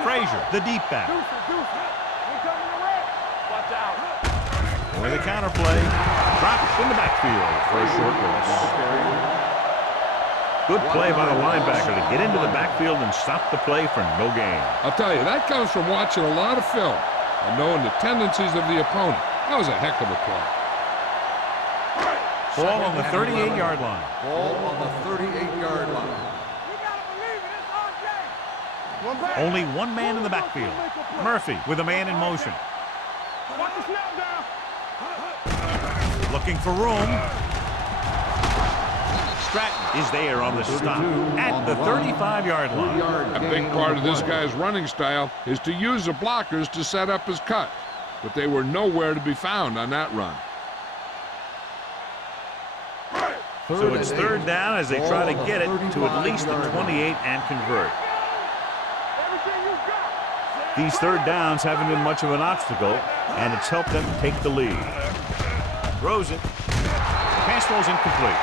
Frazier, the deep back. With the counterplay, dropped in the backfield for a short loss. Good play by the linebacker to get into the backfield and stop the play for no gain. I'll tell you, that comes from watching a lot of film and knowing the tendencies of the opponent. That was a heck of a play. Ball on the 38-yard line. Ball on the 38-yard line. Only one man in the backfield. Murphy with a man in motion. Looking for room. Stratton is there on the stop at the 35-yard line. A big part of this guy's running style is to use the blockers to set up his cut, but they were nowhere to be found on that run. So it's third down as they try to get it to at least the 28 and convert. These third downs haven't been much of an obstacle, and it's helped them take the lead. Throws it. Pass ball's incomplete.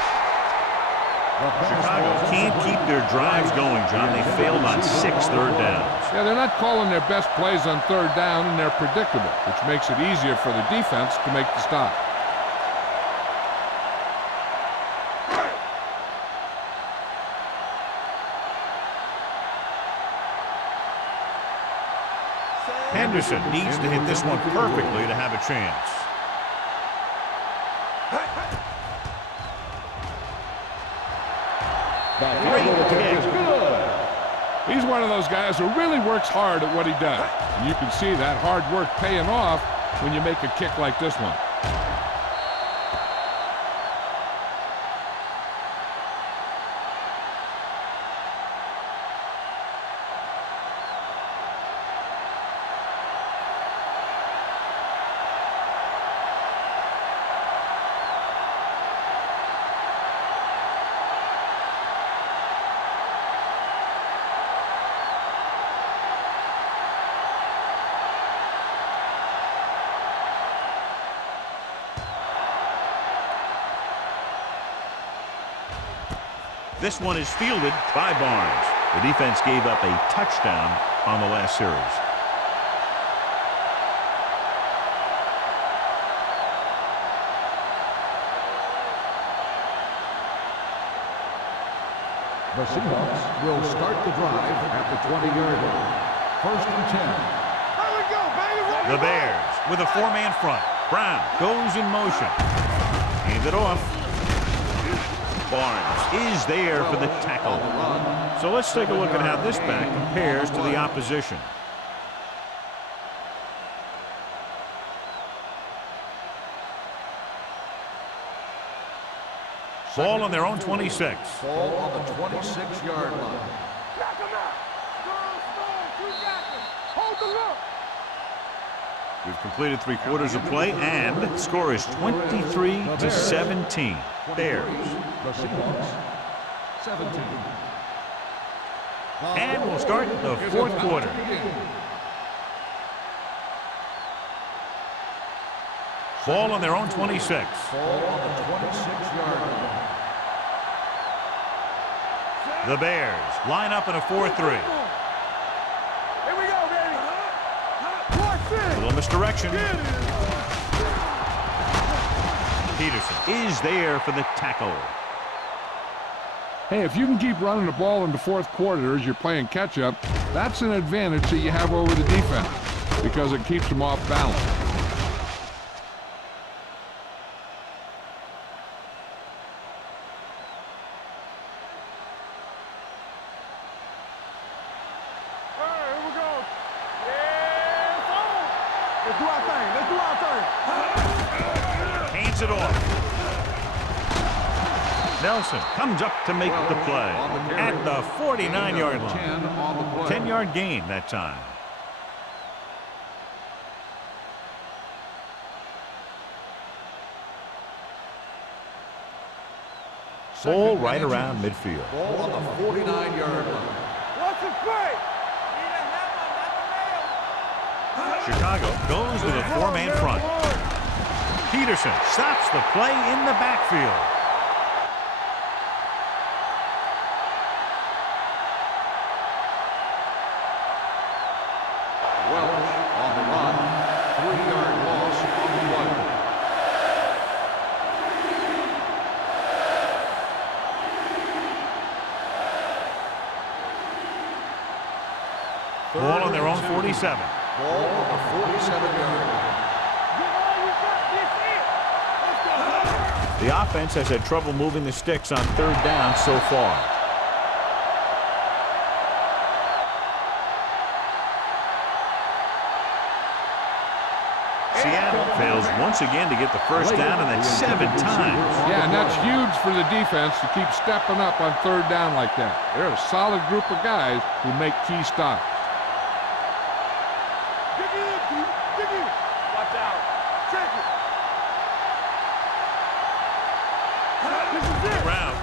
Chicago can't keep their drives going, John. They failed on 6 third downs. Yeah, they're not calling their best plays on third down, and they're predictable, which makes it easier for the defense to make the stop. Henderson needs to hit this one perfectly to have a chance. He's one of those guys who really works hard at what he does. And you can see that hard work paying off when you make a kick like this one. This one is fielded by Barnes. The defense gave up a touchdown on the last series. The Seahawks will start the drive at the 20-yard line. 1st and 10. The Bears with a 4-man front. Brown goes in motion. Hands it off. Barnes is there for the tackle. So let's take a look at how this back compares to the opposition. Ball on their own 26. Ball on the 26-yard line. We've completed 3/4 of play, and the score is 23-17. Bears. The Seahawks, 17. And we'll start the 4th quarter. Ball on their own 26. Ball on the 26-yard line. The Bears line up in a 4-3. A little misdirection. Peterson is there for the tackle. Hey, if you can keep running the ball in the 4th quarter as you're playing catch-up, that's an advantage that you have over the defense because it keeps them off balance. Let's do our thing. Let's do our thing. Hands it off. Nelson comes up to make the play at the 49-yard line. 10-yard gain that time. Ball right around midfield. Ball on the 49-yard line. What's the play? Chicago goes with a four-man front. Peterson stops the play in the backfield. Welch on the run. 3-yard loss on the play. Ball on their own 47. Ball on the 47-yard line. Get all you got. This it. Let's go. The offense has had trouble moving the sticks on third down so far. Seattle fails once again to get the first down, and that's 7 times. Yeah, and that's huge for the defense to keep stepping up on third down like that. They're a solid group of guys who make key stops. Dig in, Pete. Dig in. Watch out. Check it. This is it. Brown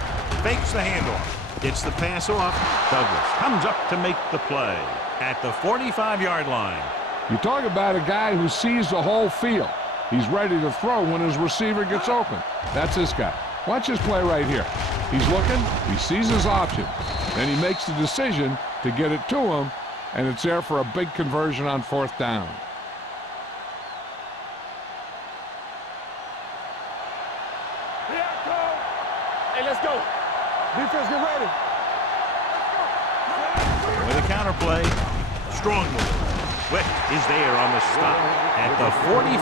fakes the handoff. Gets the pass off. Douglas comes up to make the play at the 45-yard line. You talk about a guy who sees the whole field. He's ready to throw when his receiver gets open. That's this guy. Watch his play right here. He's looking, he sees his option, and he makes the decision to get it to him, and it's there for a big conversion on fourth down. Here I come. Hey, let's go. Defense, get ready. With a counter play, strong move. Wick is there on the stop at the 45.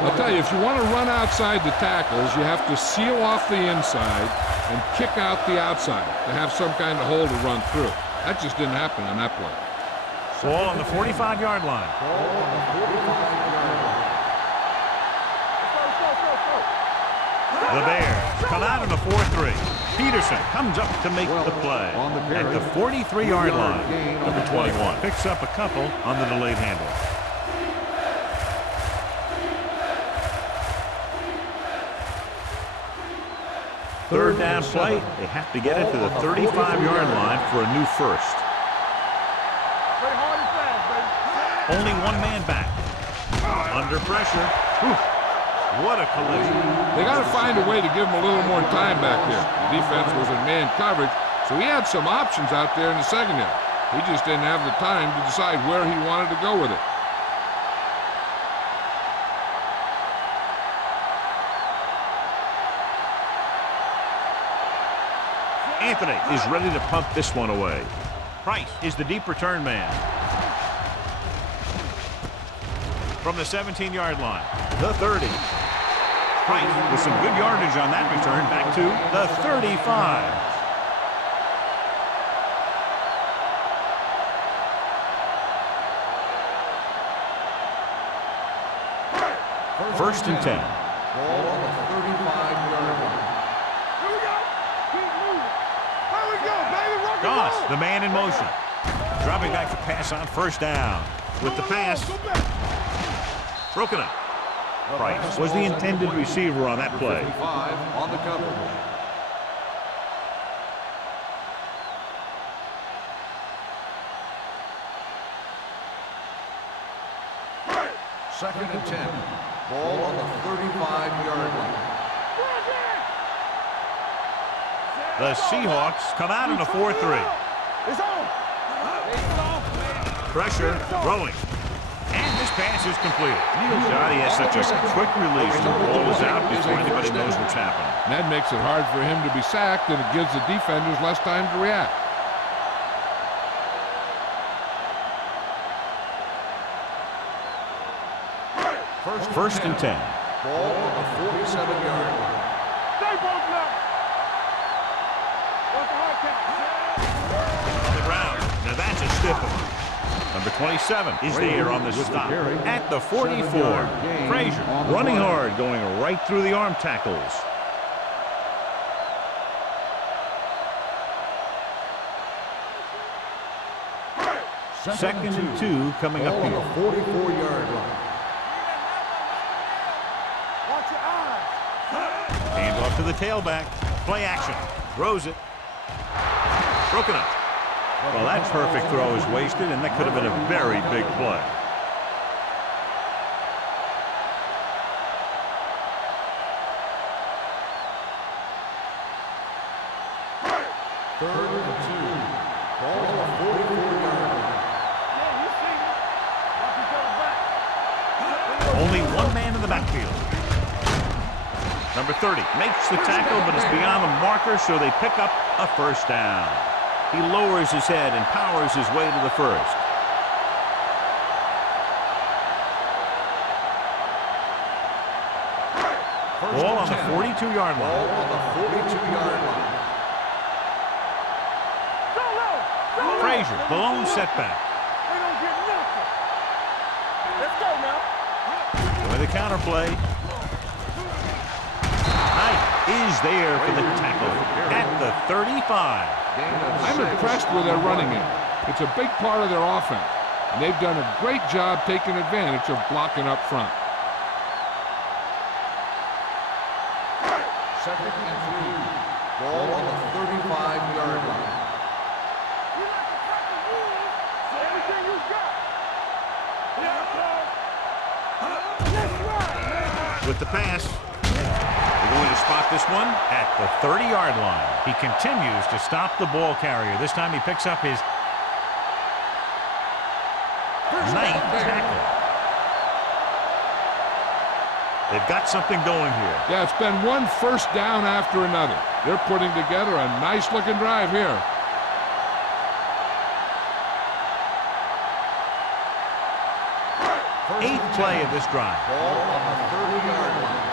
I'll tell you, if you want to run outside the tackles, you have to seal off the inside and kick out the outside to have some kind of hole to run through. That just didn't happen on that play. Ball on the 45-yard line. The Bears come out in the 4-3. Peterson comes up to make the play at the 43-yard line. Number 21 picks up a couple on the delayed handoff. Third down play. They have to get it to the 35-yard line for a new first. Play hard and fast, baby. Only one man back. Under pressure. Whew. What a collision. They got to find a way to give him a little more time back there. The defense was in man coverage, so he had some options out there in the secondary. He just didn't have the time to decide where he wanted to go with it. Anthony is ready to punt this one away. Price is the deep return man. From the 17-yard line, the 30. Price with some good yardage on that return back to the 35. First and 10. Ball on the 35-yard line. Here we go. Keep moving. Here we go, baby. Rock and Goss, roll. the man in motion. Dropping back to pass on first down. With the pass, Go back. broken up. Price was the intended receiver on that play. 55 on the coverage. Second and 10. Ball on the 35-yard line. The Seahawks come out in a 4-3. It's on. Pressure, throwing. And this pass is completed. God, he has such a quick release. The ball is out before anybody knows what's happening. And that makes it hard for him to be sacked, and it gives the defenders less time to react. First and 10. Ball on the 47-yard line. Stay broken up. What's the hard count? On the ground. Now that's a stiff one. A Number 27 is there on the stop at the 44. 7-yard gain Frazier on the running play. hard, going right through the arm tackles. Second and 2 coming up Ball on here. the 44-yard line. Watch your eyes. Hand off to the tailback. Play action. Throws it. Broken up. Well, that perfect throw is wasted, and that could have been a very big play. Third and 2. Ball on the 44-yard line. Yeah, you see me. Watch each other back. Only one man in the backfield. Number 30 makes the tackle, but it's beyond the marker, so they pick up a first down. He lowers his head and powers his way to the first. Ball on the 42-yard Ball line. on the 42-yard line. Frazier, the lone setback. We don't get nothing. Let's go now. With a counter play. Knight is there for the tackle at the 35. I'm impressed with their running game. It's a big part of their offense, and they've done a great job taking advantage of blocking up front. Second and 3. Ball on the 35-yard line. We like to cut the rules. Say everything you got. Let's run. With the pass. They're going to spot this one at the 30-yard line. He continues to stop the ball carrier. This time he picks up his ninth tackle. They've got something going here. Yeah, it's been one first down after another. They're putting together a nice-looking drive here. Eighth play of this drive. Ball on the 30-yard line.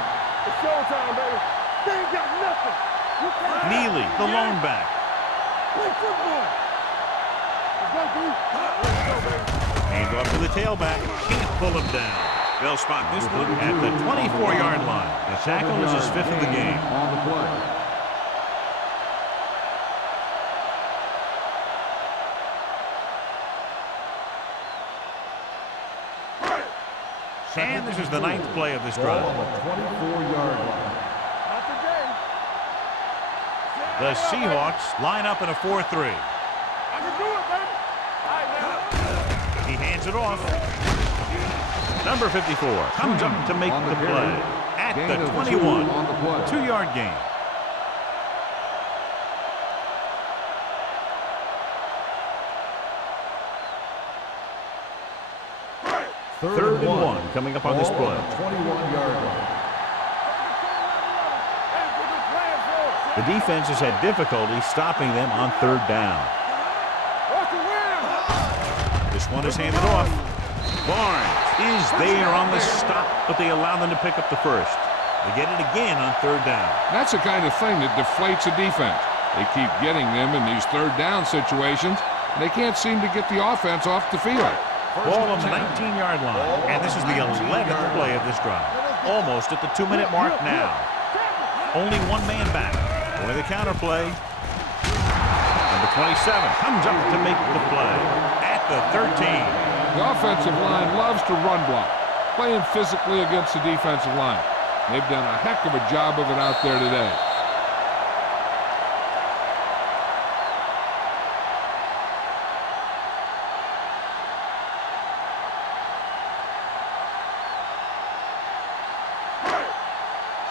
It's showtime, baby. They ain't got nothing. You can't Neely, the lone back. play football. Let's go, B. Let's go, baby. Hands off to the tailback. Can't pull him down. They'll spot this one at the 24-yard line. The tackle is his fifth of the game. On the play. And this is the ninth play of this Ball drive. on the 24-yard line. Not today. The Seahawks line up in a 4-3. I can do it, baby. All right, now. He hands it off. Number 54 comes up to make On the carry. play at Gain the of 21. 2 on the play. 2-yard gain. Third and 1 coming up on this Ball play. on the 21-yard line. Hey, we've been playing for it. The defense has had difficulty stopping them on third down. Watch the win. This one is handed off. Barnes is there on the stop, but they allow them to pick up the first. They get it again on third down. That's the kind of thing that deflates a defense. They keep getting them in these third down situations, and they can't seem to get the offense off the field. Ball on the 19-yard line, and this is the 11th play of this drive. Almost at the 2-minute mark now. Only one man back. With a counter play. Number 27 comes up to make the play at the 13. The offensive line loves to run block, playing physically against the defensive line. They've done a heck of a job of it out there today.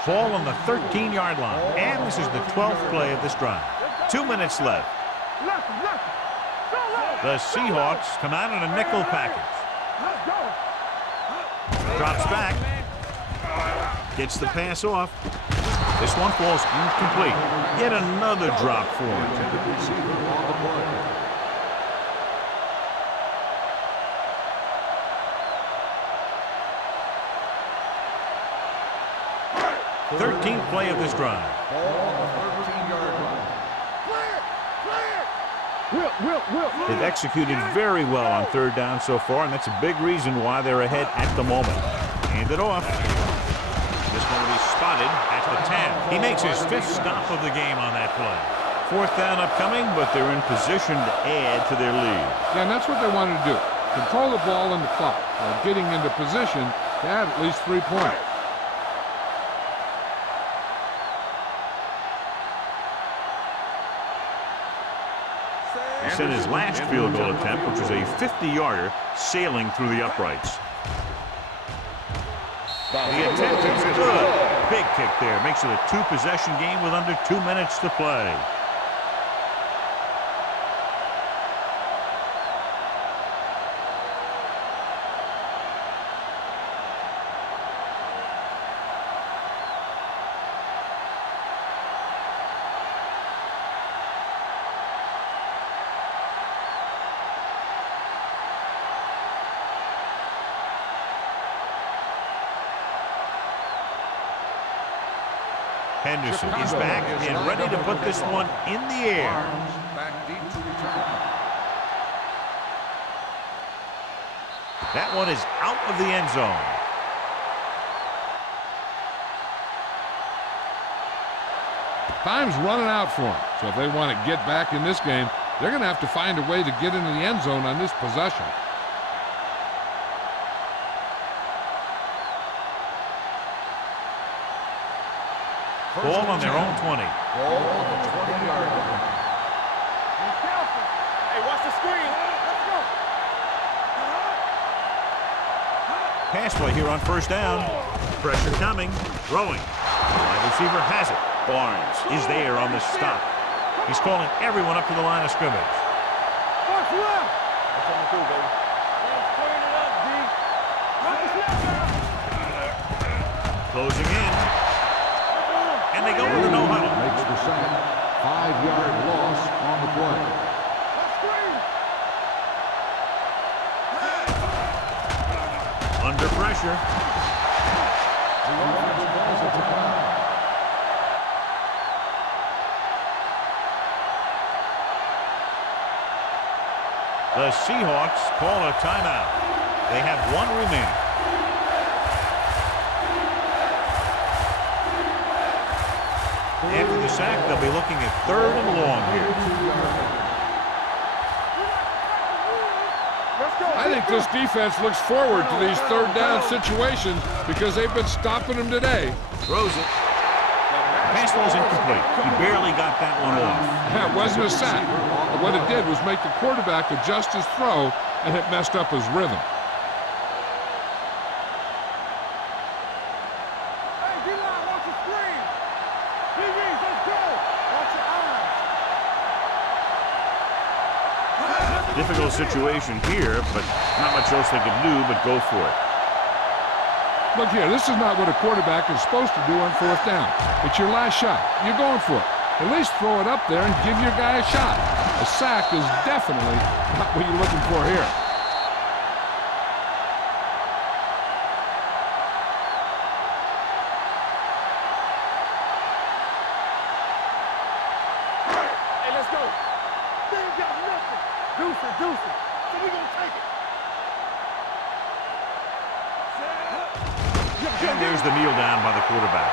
Ball on the 13-yard line, and this is the 12th play of this drive. 2 minutes left. Left, left. Go, left. The Seahawks come out in a nickel package. Let's go. Drops back. Gets the pass off. This one falls incomplete. Yet another drop for him. Intended receiver on the play. 13th play of this drive. Ball on the 13-yard line. Play it. Play it. Will They've executed very well on third down so far, and that's a big reason why they're ahead at the moment. Hand it off. This one will be spotted at the 10. He makes his 5th stop of the game on that play. 4th down upcoming, but they're in position to add to their lead. Yeah, and that's what they wanted to do. Control the ball and the clock while getting into position to add at least 3 points. He sent his last field goal attempt, which was a 50-yarder, sailing through the uprights. The attempt is good. Big kick there. Makes it a 2-possession game with under 2 minutes to play. Henderson is back and ready to put this one in the air. That one is out of the end zone. Time's running out for them, so if they want to get back in this game, they're going to have to find a way to get into the end zone on this possession. Ball on their own 20. Ball on the 20-yard line. Be careful. Hey, watch the screen. Let's go. Pass play here on 1st down. Pressure coming. Throwing. The wide receiver has it. Barnes is there on the stop. He's calling everyone up to the line of scrimmage. Watch left. That's coming through, baby. Let's turn it up, D. Watch the snap now. Closing in. And they go with the no huddle. Makes the sack. 5-yard loss on the play. Under pressure. The offense calls a timeout. The Seahawks call a timeout. They have 1 remaining. After the sack, they'll be looking at 3rd and long here. I think this defense looks forward to these 3rd down situations because they've been stopping them today. Throws it. Pass ball's incomplete. He barely got that one off. That wasn't a sack. What it did was make the quarterback adjust his throw, and it messed up his rhythm. Hey, D-line, watch the screen. DBs, let's go. Watch your eyes. Difficult situation here, but not much else they can do but go for it. Look here, this is not what a quarterback is supposed to do on 4th down. It's your last shot. You're going for it. At least throw it up there and give your guy a shot. A sack is definitely not what you're looking for here. Hey, let's go. They ain't got nothing. Deuce it. So we gonna take it. And there's the kneel down by the quarterback.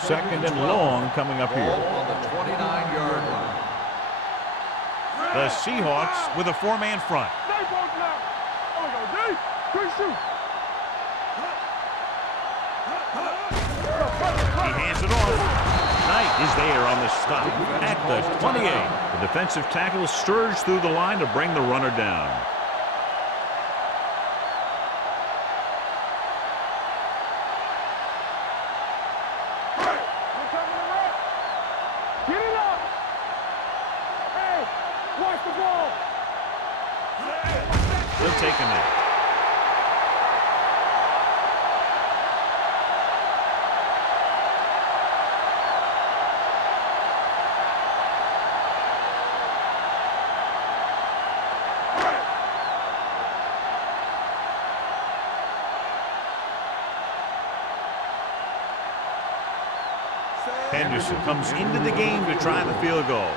Second and long coming up here. Ball on the 29-yard line. The Seahawks with a 4-man front. They both now. Oh, we go, D. Quick shoot. He hands it off. Knight is there on the stop at the 28. The defensive tackle surged through the line to bring the runner down. Get it up. Hey, watch the ball. He'll take a knee. Anderson comes into the game to try the field goal.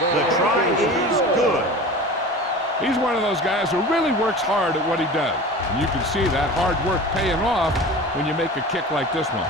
The try is good. He's one of those guys who really works hard at what he does. And you can see that hard work paying off when you make a kick like this one.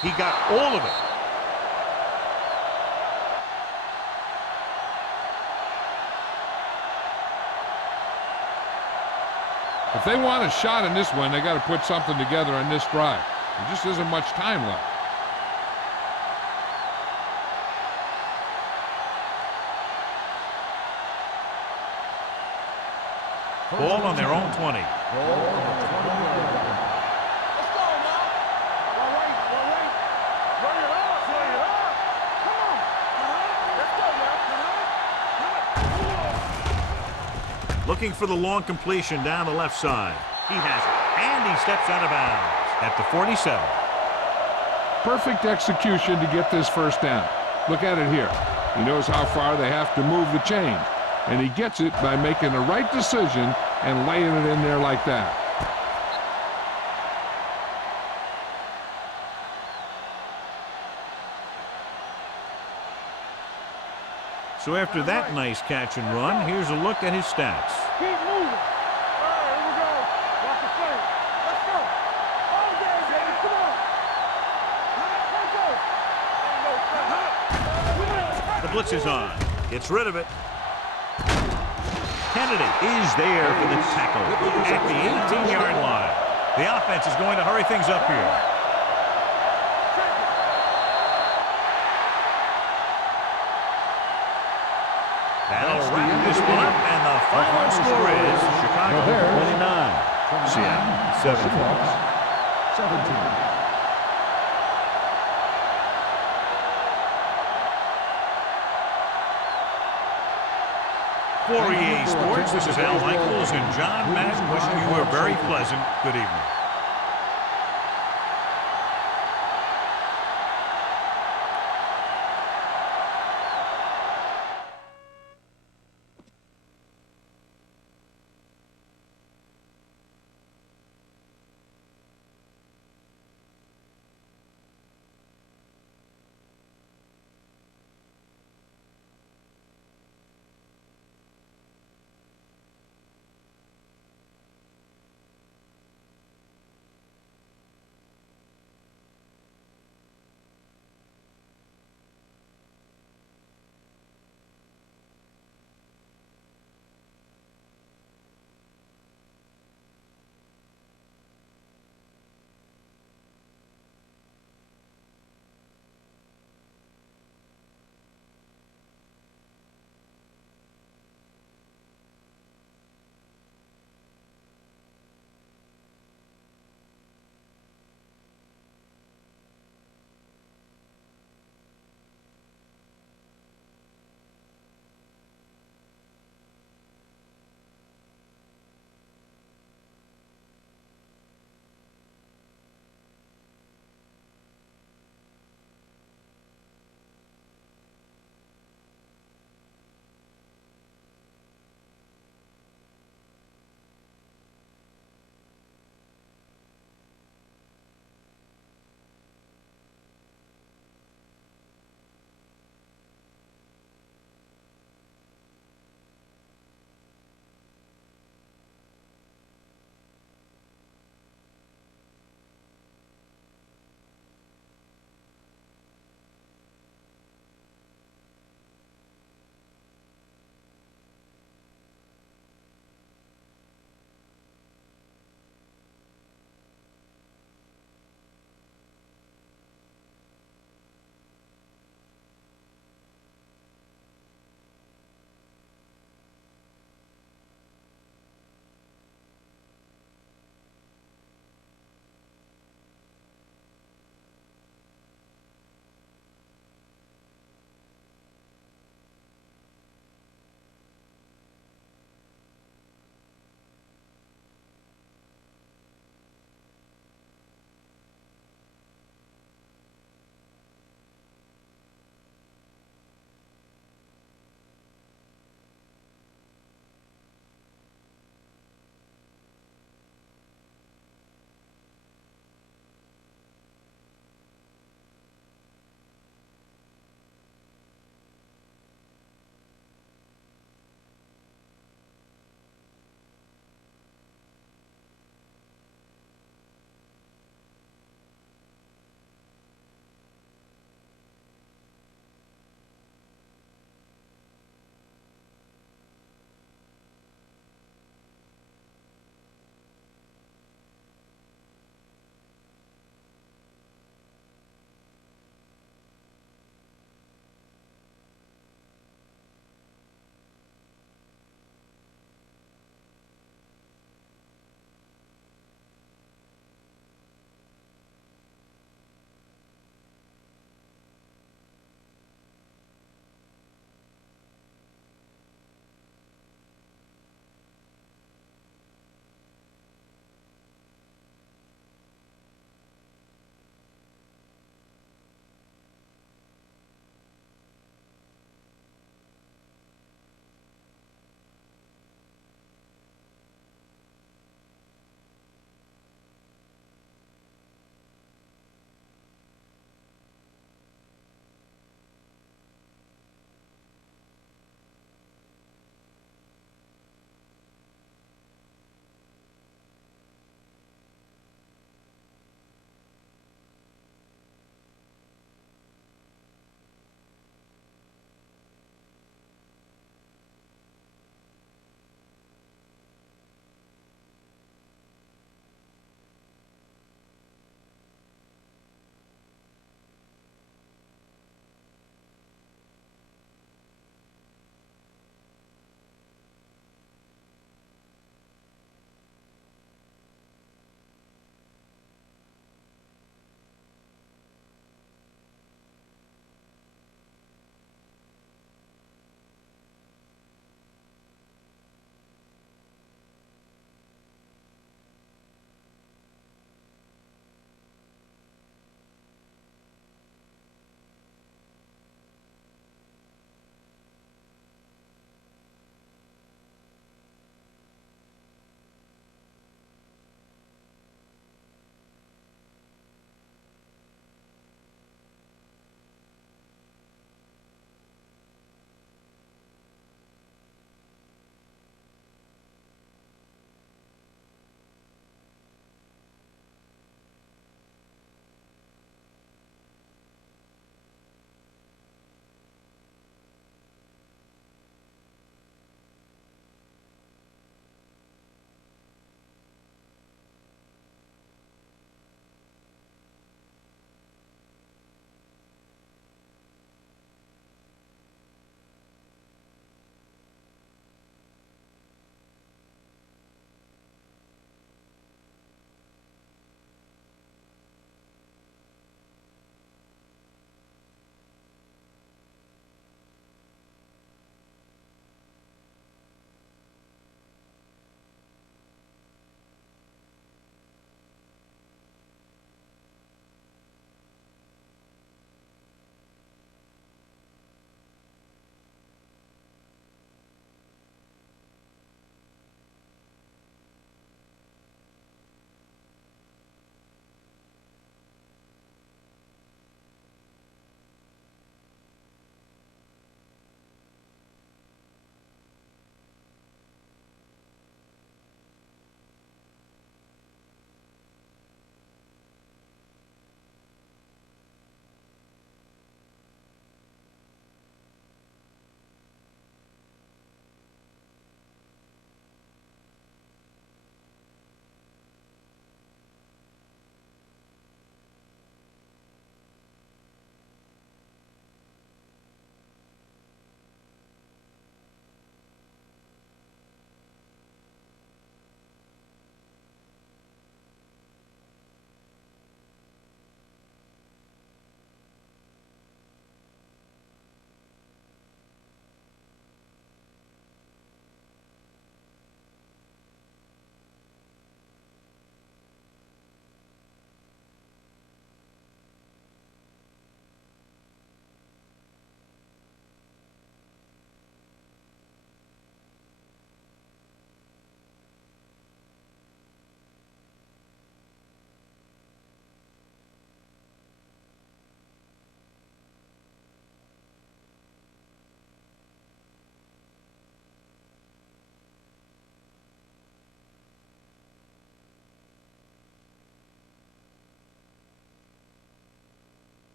He got all of it. If they want a shot in this one, they got to put something together on this drive. There just isn't much time left. Ball on their own 20. Looking for the long completion down the left side. He has it, and he steps out of bounds at the 47. Perfect execution to get this first down. Look at it here. He knows how far they have to move the chain, and he gets it by making the right decision and laying it in there like that. So after that nice catch and run, here's a look at his stats. Keep moving. All right, here we go. Watch the play. Let's go. All day, baby. Come on. The blitz is on. Gets rid of it. Kennedy is there for the tackle at the 18-yard line. The offense is going to hurry things up here. That'll wrap this one up, and the final score is Chicago 29, Seattle 17. 17. For EA Sports, this is Al Michaels and John Madden wishing you a very pleasant good evening.